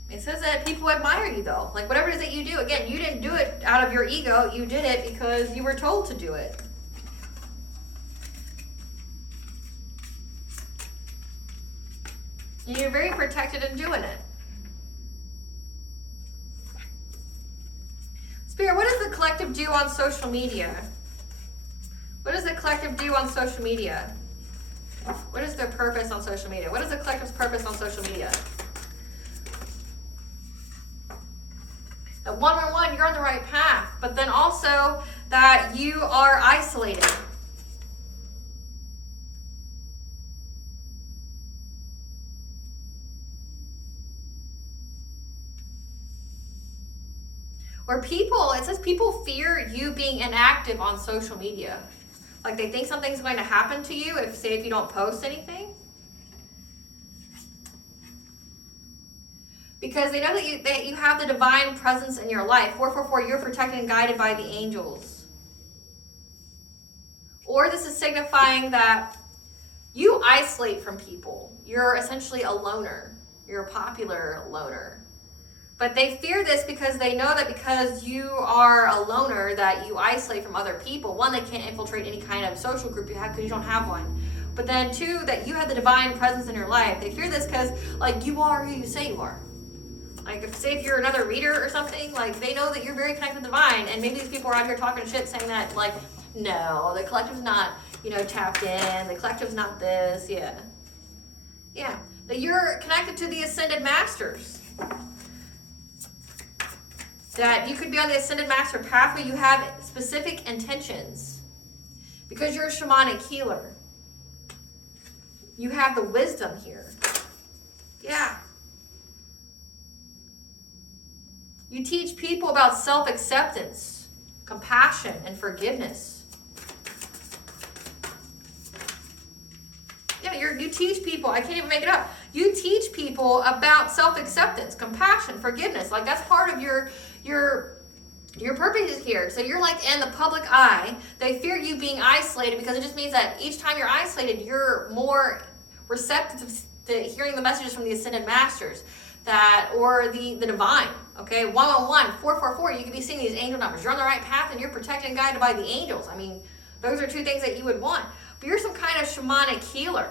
It says that people admire you, though. Like, whatever it is that you do, again, you didn't do it out of your ego. You did it because you were told to do it. And you're very protected in doing it. Spirit, what does the collective do on social media? What does the collective do on social media? What is their purpose on social media? What is the collective's purpose on social media? That one-on-one, you're on the right path, but then also that you are isolated. Or people, it says people fear you being inactive on social media. Like, they think something's going to happen to you if you don't post anything. Because they know that you have the divine presence in your life. 444, you're protected and guided by the angels. Or this is signifying that you isolate from people. You're essentially a loner. You're a popular loner. But they fear this because they know that because you are a loner, that you isolate from other people. One, they can't infiltrate any kind of social group you have because you don't have one. But then two, that you have the divine presence in your life. They fear this because, like, you are who you say you are. Like, if you're another reader or something, like, they know that you're very connected to the divine. And maybe these people are out here talking shit saying that, like, no, the collective's not, tapped in. The collective's not this. Yeah. Yeah. That you're connected to the ascended masters. That you could be on the Ascended Master pathway. You have specific intentions. Because you're a shamanic healer. You have the wisdom here. Yeah. You teach people about self-acceptance, compassion, and forgiveness. Yeah, you teach people, I can't even make it up. You teach people about self-acceptance, compassion, forgiveness. Like, that's part of your purpose is here. So you're like in the public eye. They fear you being isolated because it just means that each time you're isolated, you're more receptive to hearing the messages from the Ascended Masters, or the divine. Okay, 111, 444. You could be seeing these angel numbers. You're on the right path, and you're protected and guided by the angels. I mean, those are two things that you would want. But you're some kind of shamanic healer.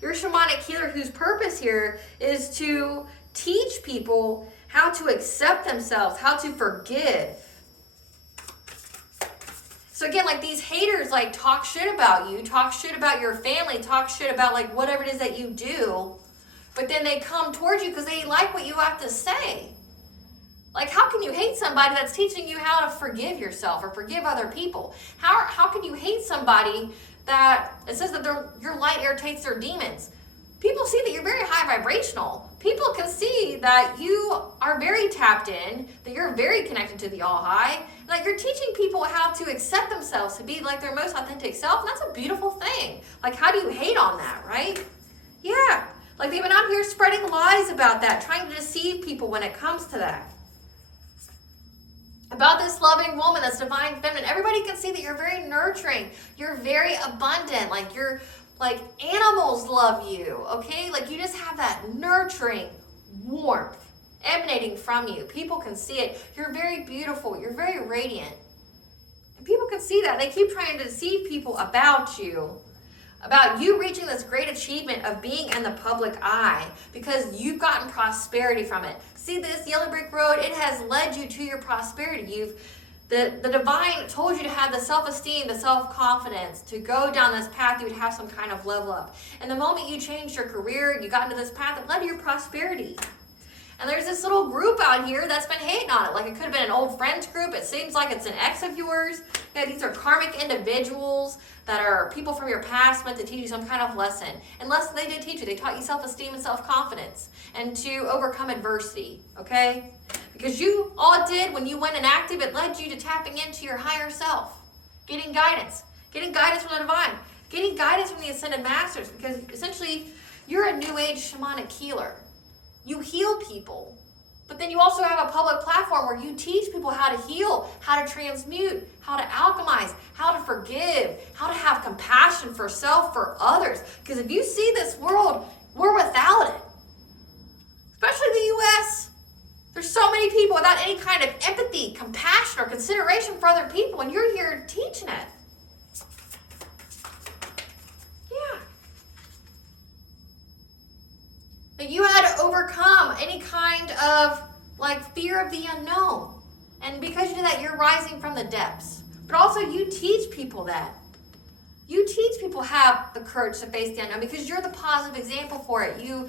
You're a shamanic healer whose purpose here is to teach people how to accept themselves, how to forgive. So again, like these haters like talk shit about you, talk shit about your family, talk shit about like whatever it is that you do, but then they come towards you because they like what you have to say. Like, how can you hate somebody that's teaching you how to forgive yourself or forgive other people? How can you hate somebody that it says that your light irritates their demons? People see that you're very high vibrational. People can see that you are very tapped in, that you're very connected to the all-high. Like, you're teaching people how to accept themselves, to be like their most authentic self, and that's a beautiful thing. Like, how do you hate on that, right? Yeah. Like, they've been out here spreading lies about that, trying to deceive people when it comes to that. About this loving woman that's divine feminine. Everybody can see that you're very nurturing. You're very abundant. Like, you're like animals love you, okay? Like, you just have that nurturing warmth emanating from you. People can see it. You're very beautiful. You're very radiant. And people can see that. They keep trying to deceive people about you reaching this great achievement of being in the public eye because you've gotten prosperity from it. See this yellow brick road? It has led you to your prosperity. The divine told you to have the self-esteem, the self-confidence, to go down this path, you would have some kind of level up. And the moment you changed your career, you got into this path, it led to your prosperity. And there's this little group out here that's been hating on it. Like, it could have been an old friends group. It seems like it's an ex of yours. Yeah, these are karmic individuals that are people from your past meant to teach you some kind of lesson. And lesson they did teach you. They taught you self-esteem and self-confidence and to overcome adversity, okay? Because all it did when you went inactive, it led you to tapping into your higher self, getting guidance from the divine, getting guidance from the ascended masters, because essentially you're a new age shamanic healer. You heal people, but then you also have a public platform where you teach people how to heal, how to transmute, how to alchemize, how to forgive, how to have compassion for self, for others. Because if you see this world, we're without it. Especially the U.S. There's so many people without any kind of empathy, compassion, or consideration for other people, and you're here teaching it. That you had to overcome any kind of like fear of the unknown. And because you do that, you're rising from the depths. But also you teach people that. You teach people have the courage to face the unknown because you're the positive example for it. You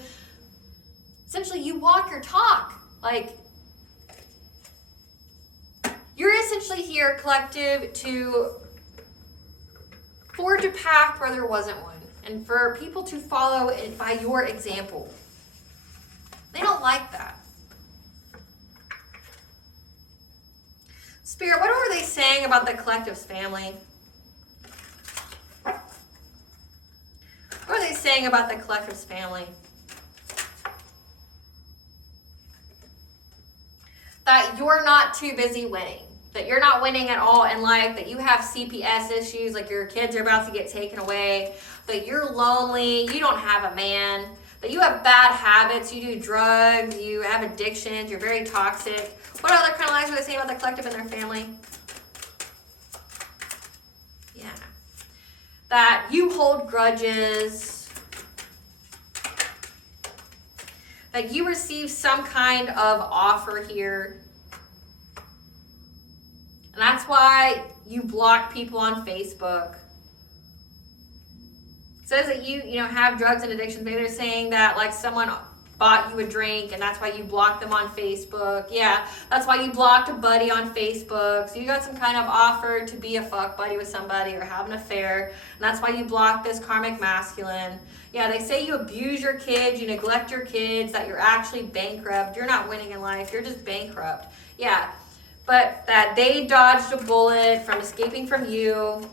walk your talk. Like, you're essentially here, collective, to forge a path where there wasn't one. And for people to follow it by your example. They don't like that. Spirit, what were they saying about the collective's family? What are they saying about the collective's family? That you're not too busy winning. That you're not winning at all in life. That you have CPS issues, like your kids are about to get taken away. That you're lonely. You don't have a man. That you have bad habits, you do drugs, you have addictions, you're very toxic. What other kind of lies are they saying about the collective and their family? Yeah. That you hold grudges. That you receive some kind of offer here. And that's why you block people on Facebook. Says that you have drugs and addictions. Maybe they're saying that like someone bought you a drink and that's why you blocked them on Facebook. Yeah, that's why you blocked a buddy on Facebook. So you got some kind of offer to be a fuck buddy with somebody or have an affair. And that's why you blocked this karmic masculine. Yeah, they say you abuse your kids, you neglect your kids, that you're actually bankrupt. You're not winning in life, you're just bankrupt. Yeah, but that they dodged a bullet from escaping from you.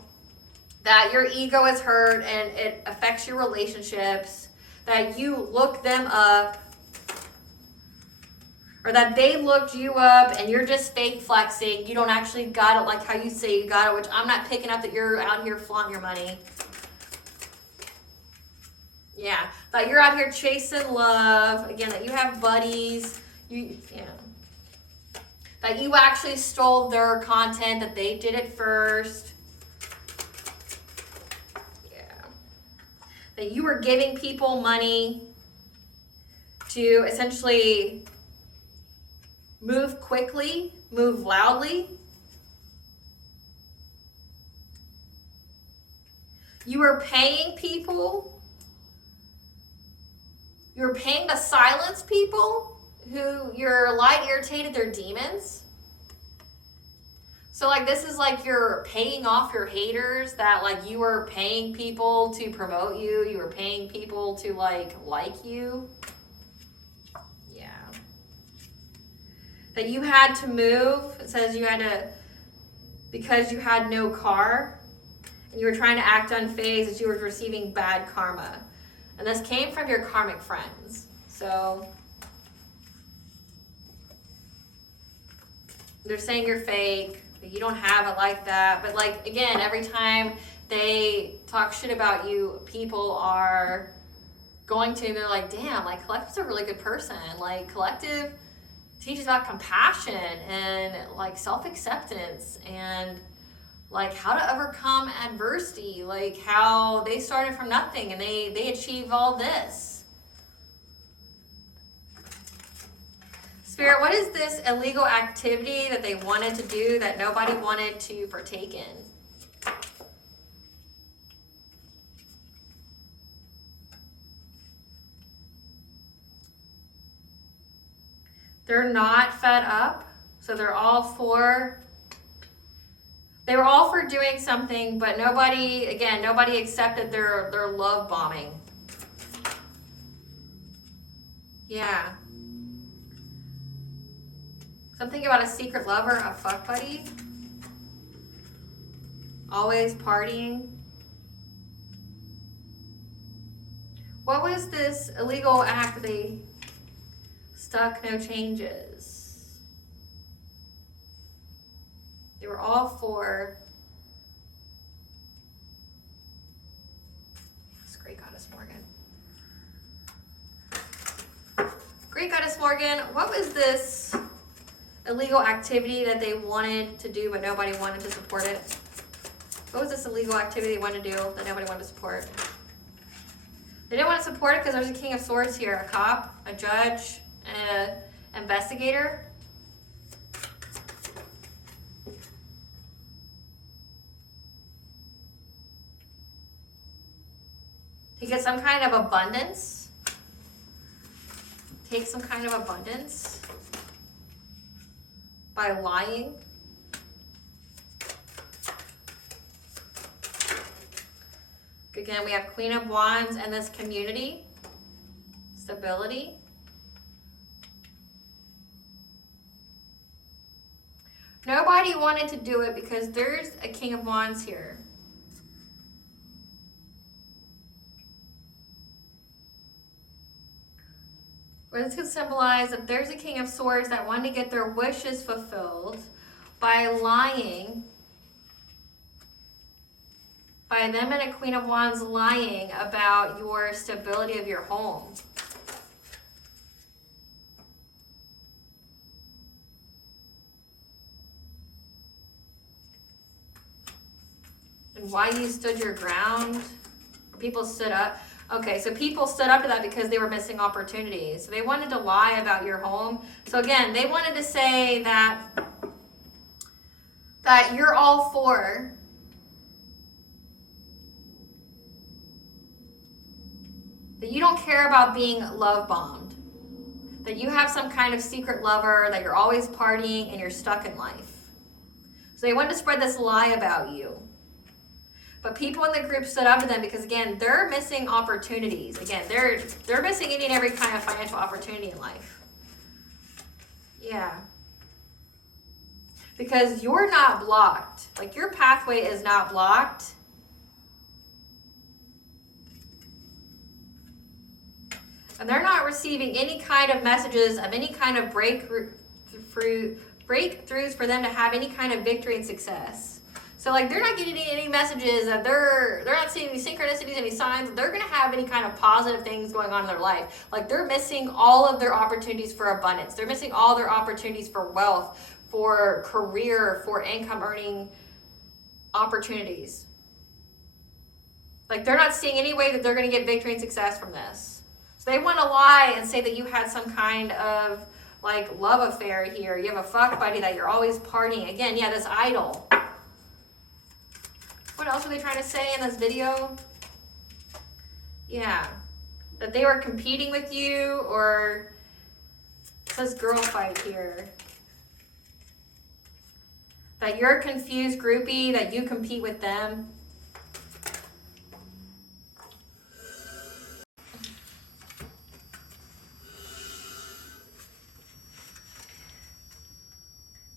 That your ego is hurt and it affects your relationships, that you look them up, or that they looked you up and you're just fake flexing. You don't actually got it like how you say you got it, which I'm not picking up that you're out here flaunting your money. Yeah, that you're out here chasing love. Again, that you have buddies. That you actually stole their content, that they did it first. That you were giving people money to essentially move quickly, move loudly. You were paying people. You were paying to silence people who your light irritated their demons. So like this is like you're paying off your haters, that like you were paying people to promote you. You were paying people to like you. Yeah. That you had to move. It says you had to, because you had no car and you were trying to act unfazed as you were receiving bad karma. And this came from your karmic friends. So they're saying you're fake, that you don't have it like that. But like, again, every time they talk shit about you, people are going to, they're like, damn, like Collective's a really good person. Like Collective teaches about compassion and like self-acceptance and like how to overcome adversity, like how they started from nothing and they achieved all this. Spirit, what is this illegal activity that they wanted to do that nobody wanted to partake in? They're not fed up, so they're all for, they were all for doing something, but nobody accepted their love bombing. Yeah. Something about a secret lover, a fuck buddy. Always partying. What was this illegal act that they stuck no changes? They were all for. Yes, great Goddess Morgan. Great Goddess Morgan, what was this illegal activity that they wanted to do but nobody wanted to support it? What was this illegal activity they wanted to do that nobody wanted to support? They didn't want to support it because there's a King of Swords here, a cop, a judge, and an investigator. To get some kind of abundance. Take some kind of abundance by lying. Again, we have Queen of Wands and this community, stability. Nobody wanted to do it because there's a King of Wands here. Or this could symbolize that there's a King of Swords that wanted to get their wishes fulfilled by lying. By them and a Queen of Wands lying about your stability of your home. And why you stood your ground. People stood up. Okay, so people stood up to that because they were missing opportunities. So they wanted to lie about your home. So again, they wanted to say that you're all for that you don't care about being love bombed. That you have some kind of secret lover, that you're always partying and you're stuck in life. So they wanted to spread this lie about you. But people in the group stood up to them because, again, they're missing opportunities. Again, they're missing any and every kind of financial opportunity in life. Yeah. Because you're not blocked. Like, your pathway is not blocked. And they're not receiving any kind of messages of any kind of breakthroughs for them to have any kind of victory and success. So like they're not getting any messages that they're not seeing any synchronicities, any signs that they're going to have any kind of positive things going on in their life. Like they're missing all of their opportunities for abundance. They're missing all their opportunities for wealth, for career, for income earning opportunities. Like they're not seeing any way that they're going to get victory and success from this. So they want to lie and say that you had some kind of like love affair here. You have a fuck buddy that you're always partying. Again, yeah, this idol. What else were they trying to say in this video? Yeah, that they were competing with you, or it says girl fight here. That you're a confused groupie, that you compete with them.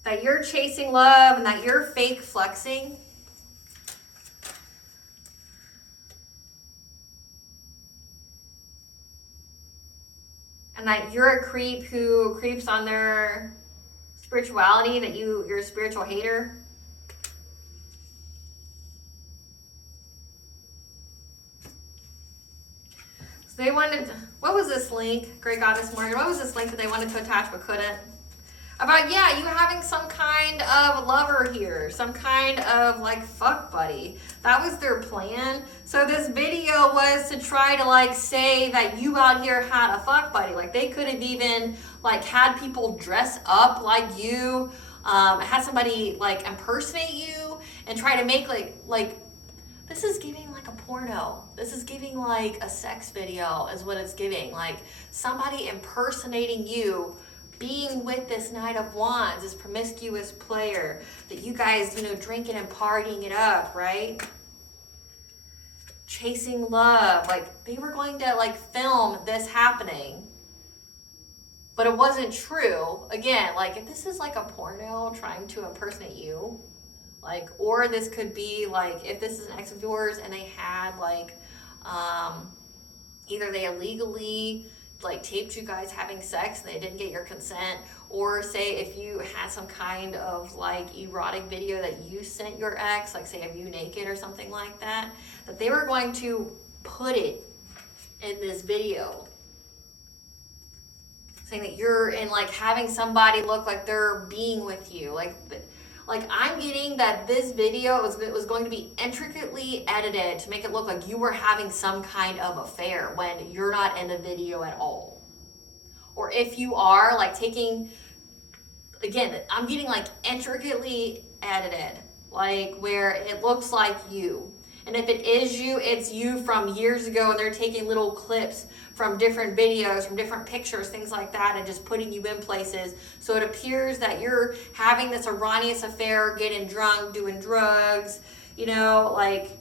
That you're chasing love and that you're fake flexing. And that you're a creep who creeps on their spirituality, that you're a spiritual hater. So they wanted, what was this link, Great Goddess Morgan, what was this link that they wanted to attach but couldn't? About, yeah, you having some kind of lover here, some kind of like fuck buddy. That was their plan. So this video was to try to like say that you out here had a fuck buddy. Like they could have even like had people dress up like you, had somebody like impersonate you and try to make like this is giving like a porno. This is giving like a sex video is what it's giving. Like somebody impersonating you, being with this Knight of Wands, this promiscuous player, that you guys, you know, drinking and partying it up, right? Chasing love. Like, they were going to, like, film this happening. But it wasn't true. Again, like, if this is, like, a porno trying to impersonate you, like, or this could be, like, if this is an ex of yours and they had, like, either they illegally like taped you guys having sex and they didn't get your consent, or say if you had some kind of like erotic video that you sent your ex, like say of you naked or something like that, that they were going to put it in this video saying that you're in like having somebody look like they're being with you. Like I'm getting that this video was going to be intricately edited to make it look like you were having some kind of affair when you're not in the video at all. Or if you are, like taking, again, I'm getting like intricately edited, like where it looks like you. And if it is you, it's you from years ago and they're taking little clips from different videos, from different pictures, things like that, and just putting you in places. So it appears that you're having this erroneous affair, getting drunk, doing drugs, you know, like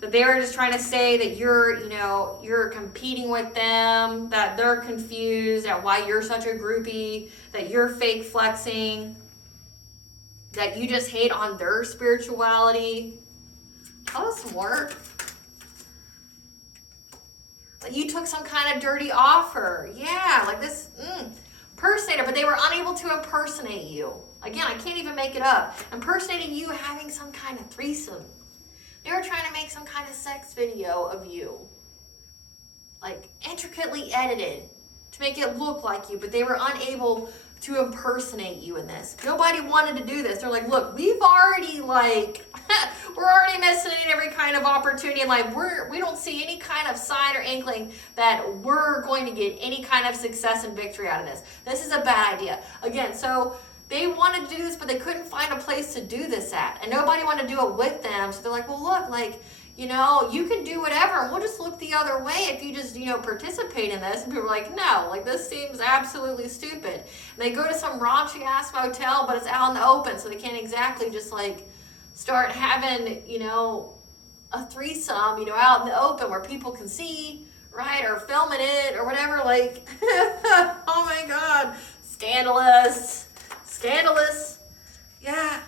that they were just trying to say that you're, you know, you're competing with them, that they're confused at why you're such a groupie, that you're fake flexing, that you just hate on their spirituality. Tell us more. Like you took some kind of dirty offer. Yeah, like this impersonator, but they were unable to impersonate you. Again, I can't even make it up. Impersonating you having some kind of threesome. They were trying to make some kind of sex video of you. Like intricately edited to make it look like you, but they were unable to impersonate you in this. Nobody wanted to do this. They're like, look, we've already like, we're already missing every kind of opportunity in life. We don't see any kind of sign or inkling that we're going to get any kind of success and victory out of this. This is a bad idea. Again, so they wanted to do this, but they couldn't find a place to do this at. And nobody wanted to do it with them. So they're like, well, look, like, you know, you can do whatever, and we'll just look the other way if you just, you know, participate in this. And people are like, no, like, this seems absolutely stupid. And they go to some raunchy-ass motel, but it's out in the open, so they can't exactly just, like, start having, you know, a threesome, you know, out in the open where people can see, right, or filming it or whatever, like, oh, my God, scandalous, yeah.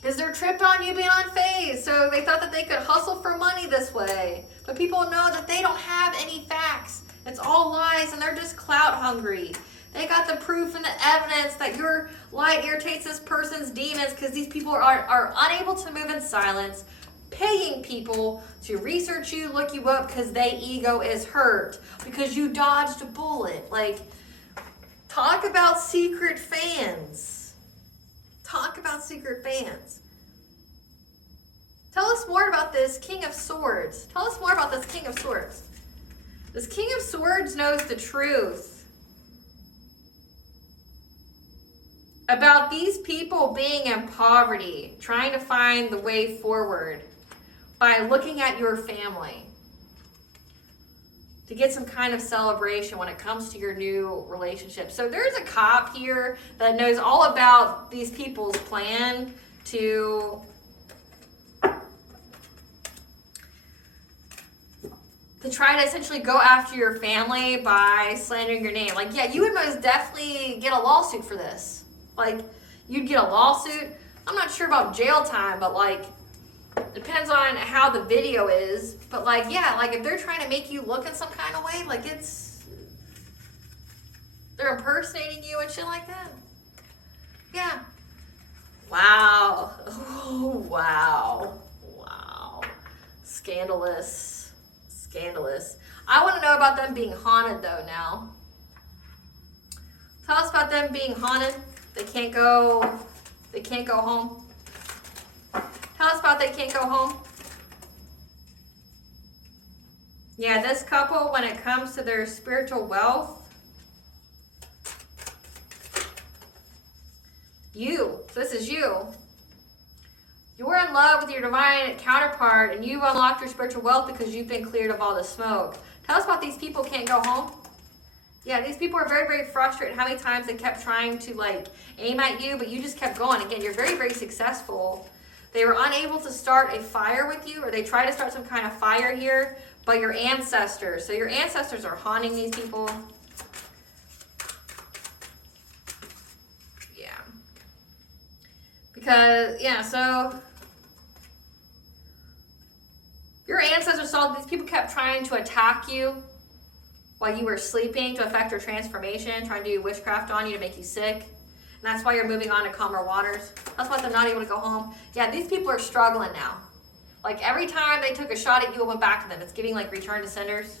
Because they're tripped on you being on phase. So they thought that they could hustle for money this way. But people know that they don't have any facts. It's all lies and they're just clout hungry. They got the proof and the evidence that your light irritates this person's demons because these people are unable to move in silence, paying people to research you, look you up because their ego is hurt because you dodged a bullet. Like, talk about secret fans. Talk about secret fans. Tell us more about this King of Swords. Tell us more about this King of Swords. This King of Swords knows the truth. about these people being in poverty, trying to find the way forward by looking at your family to get some kind of celebration when it comes to your new relationship. So there's a cop here that knows all about these people's plan to try to essentially go after your family by slandering your name. Like, yeah, you would most definitely get a lawsuit for this. Like, you'd get a lawsuit. I'm not sure about jail time, but like, depends on how the video is. But like, yeah, like if they're trying to make you look in some kind of way, like they're impersonating you and shit like that. Yeah. Wow. Oh, wow. Wow. Scandalous. Scandalous. I want to know about them being haunted though now. Tell us about them being haunted. They can't go home. Tell us about they can't go home. Yeah, this couple, when it comes to their spiritual wealth, so this is you. You're in love with your divine counterpart and you've unlocked your spiritual wealth because you've been cleared of all the smoke. Tell us about these people can't go home. Yeah, these people are very, very frustrated how many times they kept trying to like aim at you, but you just kept going. Again, you're very, very successful. They were unable to start a fire with you, or they tried to start some kind of fire here, but your ancestors. So your ancestors are haunting these people. Yeah. Because, yeah, so your ancestors saw these people kept trying to attack you while you were sleeping to affect your transformation, trying to do witchcraft on you to make you sick. And that's why you're moving on to calmer waters. That's why they're not able to go home. Yeah, these people are struggling now. Like every time they took a shot at you, it went back to them. It's giving like return to senders.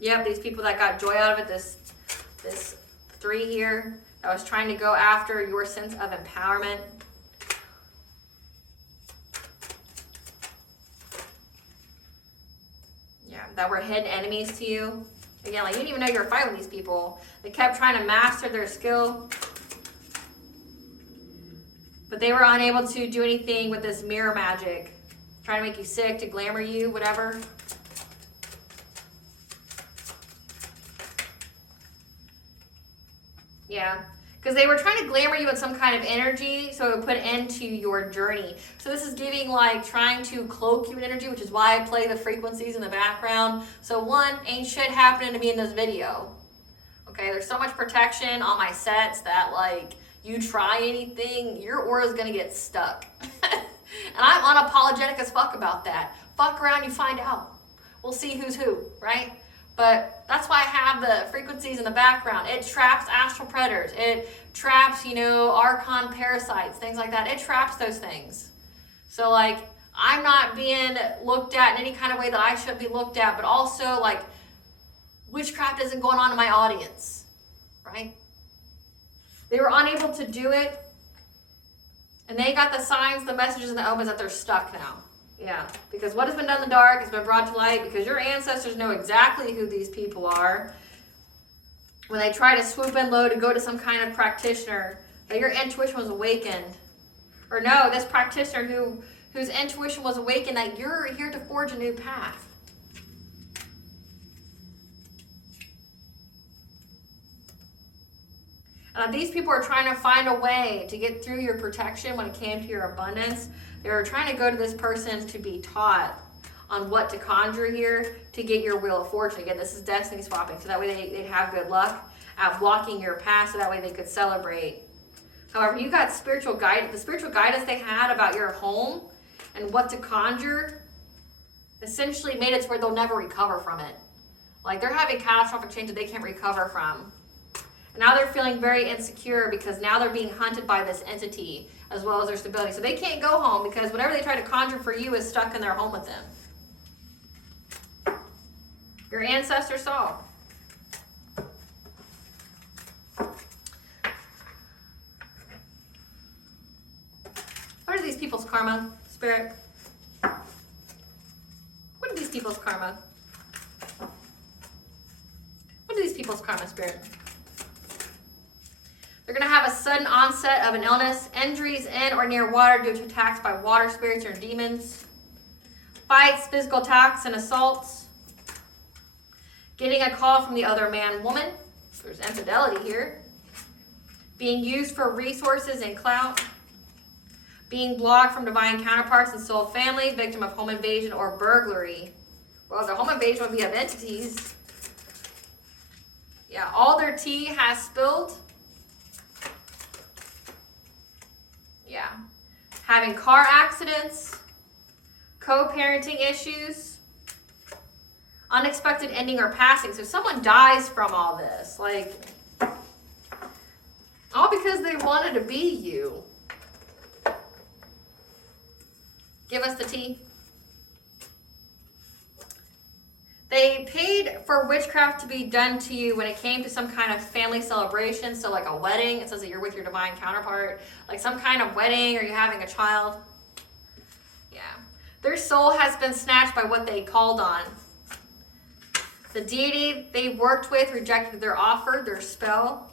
Yep, these people that got joy out of it, this 3 here, that was trying to go after your sense of empowerment. Yeah, that were hidden enemies to you. Again, like you didn't even know you were fighting these people. They kept trying to master their skill, but they were unable to do anything with this mirror magic. Trying to make you sick, to glamour you, whatever. Yeah, because they were trying to glamour you with some kind of energy so it would put an end to your journey. So this is giving like trying to cloak you in energy, which is why I play the frequencies in the background. So one, ain't shit happening to me in this video. Okay, there's so much protection on my sets that like you try anything, your aura is gonna get stuck. And I'm unapologetic as fuck about that. Fuck around, you find out. We'll see who's who, right? But that's why I have the frequencies in the background. It traps astral predators. It traps, archon parasites, things like that. It traps those things. So like, I'm not being looked at in any kind of way that I should be looked at, but also like, witchcraft isn't going on in my audience, right? They were unable to do it, and they got the signs, the messages, and the omens that they're stuck now. Yeah, because what has been done in the dark has been brought to light, because your ancestors know exactly who these people are. When they try to swoop in low to go to some kind of practitioner, that your intuition was awakened. Or no, this practitioner whose intuition was awakened, that you're here to forge a new path. These people are trying to find a way to get through your protection when it came to your abundance. They were trying to go to this person to be taught on what to conjure here to get your wheel of fortune. Again, this is destiny swapping, so that way they'd have good luck at blocking your path, so that way they could celebrate. However, you got spiritual guidance. The spiritual guidance they had about your home and what to conjure essentially made it to where they'll never recover from it. Like they're having catastrophic change that they can't recover from. And now they're feeling very insecure because now they're being hunted by this entity as well as their stability. So they can't go home because whatever they try to conjure for you is stuck in their home with them. Your ancestors saw. What are these people's karma, Spirit? What are these people's karma? What are these people's karma, Spirit? They're going to have a sudden onset of an illness, injuries in or near water due to attacks by water spirits or demons, fights, physical attacks, and assaults, getting a call from the other man, woman. There's infidelity here. Being used for resources and clout. Being blocked from divine counterparts and soul family, victim of home invasion or burglary. Well, the home invasion would be of entities. Yeah, all their tea has spilled. Yeah. Having car accidents, co-parenting issues, unexpected ending or passing. So someone dies from all this. Like, all because they wanted to be you. Give us the tea. They paid for witchcraft to be done to you when it came to some kind of family celebration. So like a wedding, it says that you're with your divine counterpart. Like some kind of wedding, or you're having a child. Yeah. Their soul has been snatched by what they called on. The deity they worked with rejected their offer, their spell.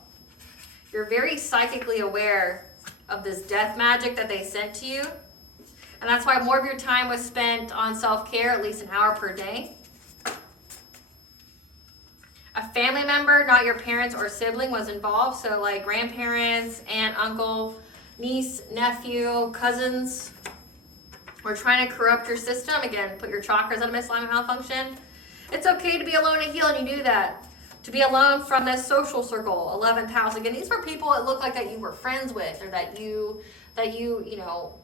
You're very psychically aware of this death magic that they sent to you. And that's why more of your time was spent on self-care, at least an hour per day. A family member, not your parents or sibling, was involved. So like grandparents, aunt, uncle, niece, nephew, cousins were trying to corrupt your system. Again, put your chakras out of misalignment, malfunction. It's okay to be alone and heal, and you do that. To be alone from this social circle, 11th house. Again, these were people it looked like that you were friends with, or that you know,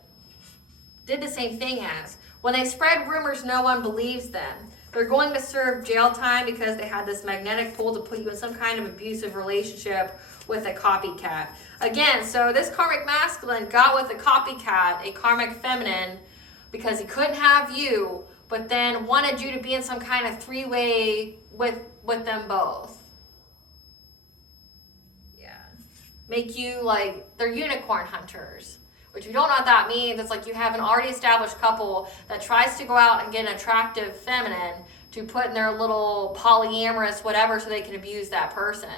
did the same thing as. When they spread rumors, no one believes them. They're going to serve jail time because they had this magnetic pull to put you in some kind of abusive relationship with a copycat. Again, so this karmic masculine got with a copycat, a karmic feminine, because he couldn't have you, but then wanted you to be in some kind of three-way with them both. Yeah. Make you like, they're unicorn hunters. Which, if you don't know what that means, it's like you have an already established couple that tries to go out and get an attractive feminine to put in their little polyamorous whatever so they can abuse that person.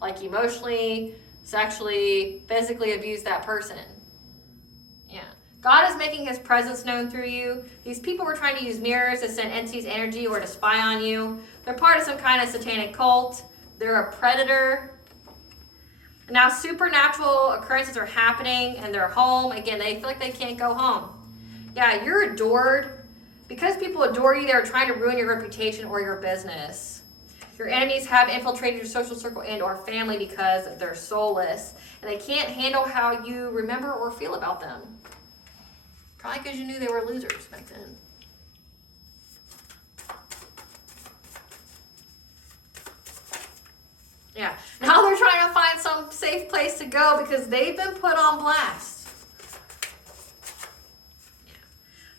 Like emotionally, sexually, physically abuse that person. Yeah. God is making his presence known through you. These people were trying to use mirrors to send entities energy or to spy on you. They're part of some kind of satanic cult. They're a predator. Now, supernatural occurrences are happening in their home. Again, they feel like they can't go home. Yeah, you're adored. Because people adore you, they're trying to ruin your reputation or your business. Your enemies have infiltrated your social circle and or family because they're soulless. And they can't handle how you remember or feel about them. Probably because you knew they were losers back then. Yeah. Now they're trying to find some safe place to go because they've been put on blast. Yeah.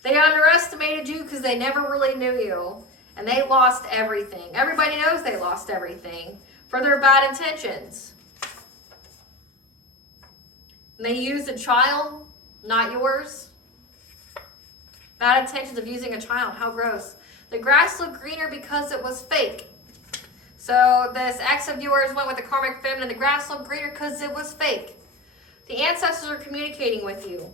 They underestimated you because they never really knew you. And they lost everything. Everybody knows they lost everything for their bad intentions. And they used a child, not yours. Bad intentions of using a child. How gross. The grass looked greener because it was fake. So this ex of yours went with the karmic feminine. The grass looked greener because it was fake. The ancestors are communicating with you.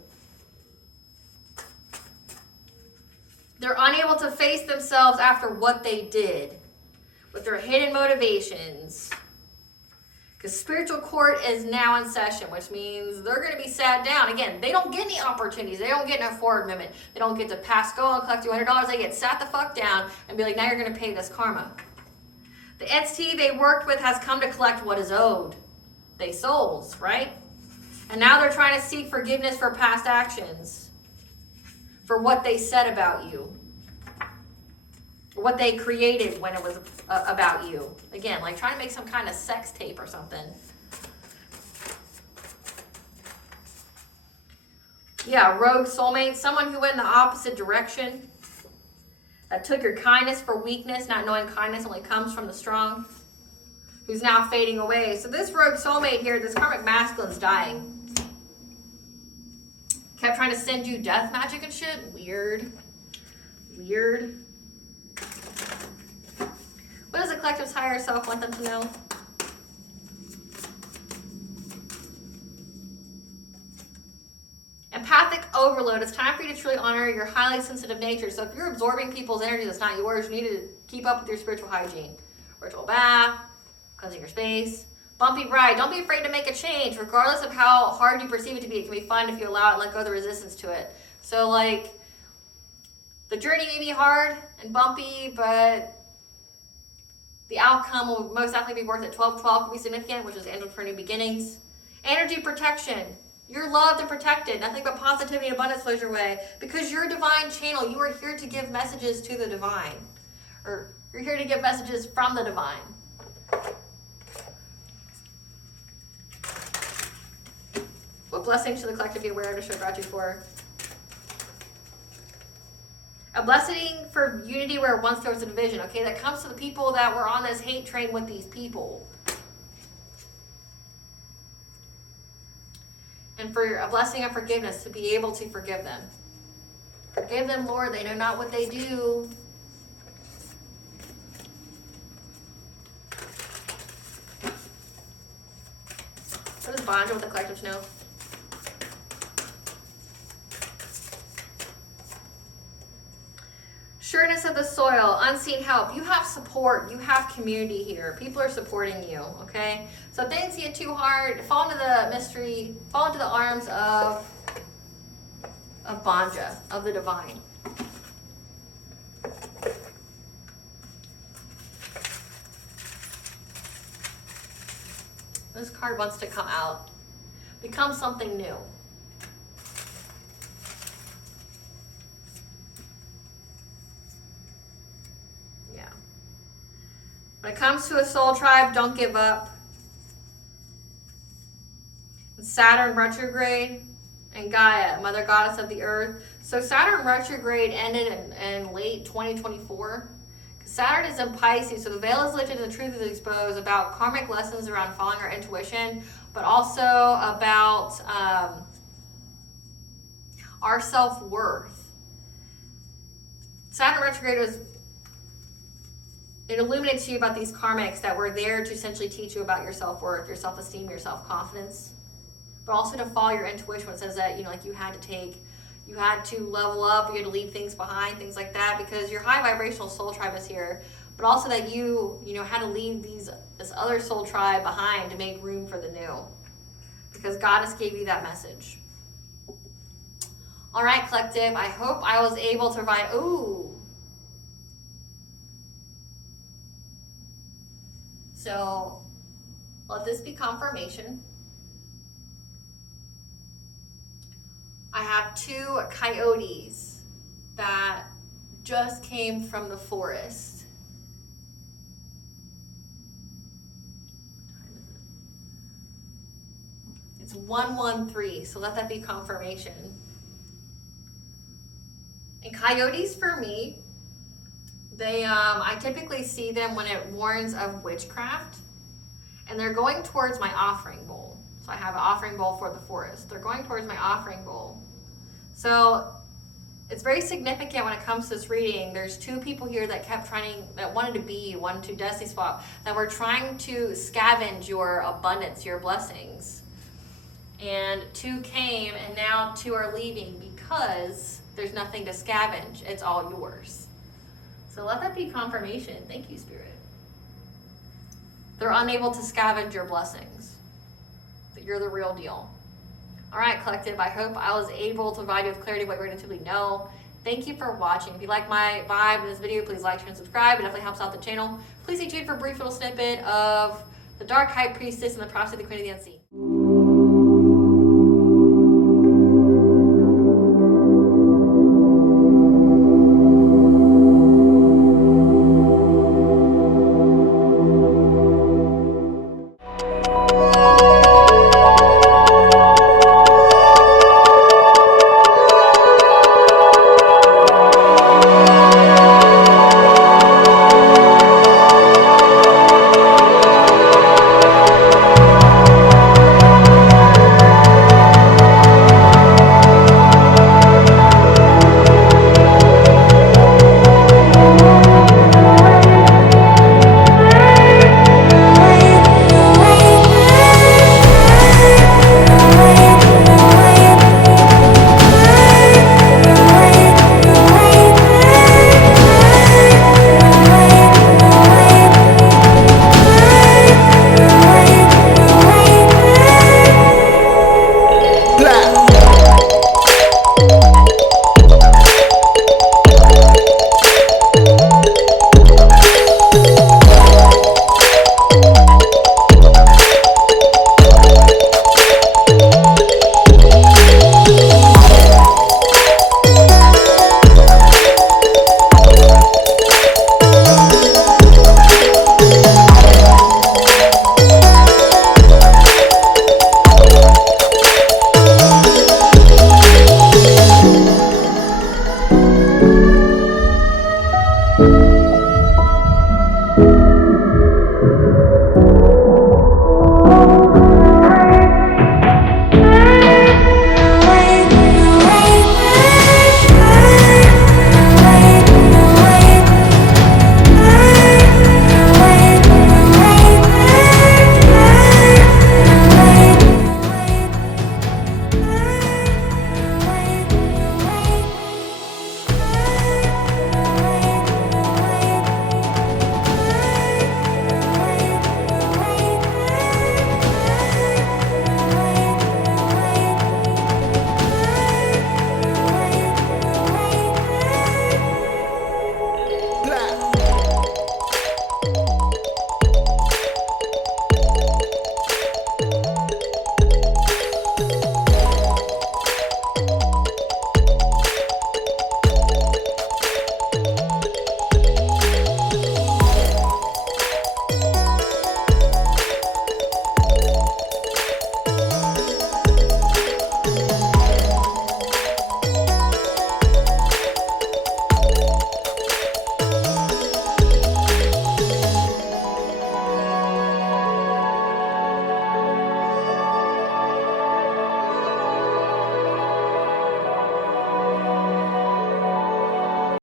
They're unable to face themselves after what they did with their hidden motivations. Because spiritual court is now in session, which means they're going to be sat down. Again, they don't get any opportunities. They don't get no forward movement. They don't get to pass go and collect $200. They get sat the fuck down and be like, now you're going to pay this karma. The entity they worked with has come to collect what is owed. They souls, right? And now they're trying to seek forgiveness for past actions. For what they said about you. Or what they created when it was about you. Again, like trying to make some kind of sex tape or something. Yeah, rogue soulmate. Someone who went in the opposite direction. That took your kindness for weakness, not knowing kindness only comes from the strong. Who's now fading away. So this rogue soulmate here, this karmic masculine's dying. Kept trying to send you death magic and shit. Weird. Weird. What does the collective's higher self want them to know? overload. It's time for you to truly honor your highly sensitive nature. So if you're absorbing people's energy that's not yours, you need to keep up with your spiritual hygiene. Ritual bath, cleansing your space. Bumpy ride. Don't be afraid to make a change, regardless of how hard you perceive it to be. It can be fun if you allow it and let go of the resistance to it. So like, the journey may be hard and bumpy, but the outcome will most likely be worth it. 12-12 will be significant, which is the angel for new beginnings. Energy protection. You're loved and protected. Nothing but positivity and abundance flows your way. Because you're a divine channel, you are here to give messages to the divine. Or you're here to give messages from the divine. What blessings should the collective be aware of to show gratitude for? A blessing for unity where once there was a division. Okay, that comes to the people that were on this hate train with these people. And for a blessing of forgiveness, to be able to forgive them. Forgive them, Lord, they know not what they do. What does bondage with the collective know? Sureness of the soil, unseen help. You have support. You have community here. People are supporting you, okay? So if things get too hard, fall into the mystery, fall into the arms of Banja, of the divine. This card wants to come out. Become something new. When it comes to a soul tribe, don't give up. Saturn retrograde and Gaia, mother goddess of the earth. So Saturn retrograde ended in late 2024. Saturn is in Pisces, so the veil is lifted and the truth is exposed about karmic lessons around following our intuition, but also about our self-worth. Saturn retrograde was, it illuminates you about these karmics that were there to essentially teach you about your self-worth, your self-esteem, your self-confidence, but also to follow your intuition when it says that, you know, like you had to level up, you had to leave things behind, things like that, because your high vibrational soul tribe is here, but also that you had to leave this other soul tribe behind to make room for the new, because Goddess gave you that message. All right, collective, I hope I was able to provide, so let this be confirmation. I have 2 coyotes that just came from the forest. What time is it? It's 1:13, so let that be confirmation. And coyotes for me, they, I typically see them when it warns of witchcraft, and they're going towards my offering bowl. So I have an offering bowl for the forest. They're going towards my offering bowl. So it's very significant when it comes to this reading. There's 2 people here that that wanted to be, wanted to destiny swap, that were trying to scavenge your abundance, your blessings. And 2 came, and now 2 are leaving because there's nothing to scavenge. It's all yours. So let that be confirmation. Thank you, Spirit. They're unable to scavenge your blessings. That you're the real deal. All right, collective, I hope I was able to provide you with clarity of what you intuitively know. Thank you for watching. If you like my vibe in this video, please like, share, and subscribe. It definitely helps out the channel. Please stay tuned for a brief little snippet of the Dark High Priestess and the Prophecy of the Queen of the Unseen.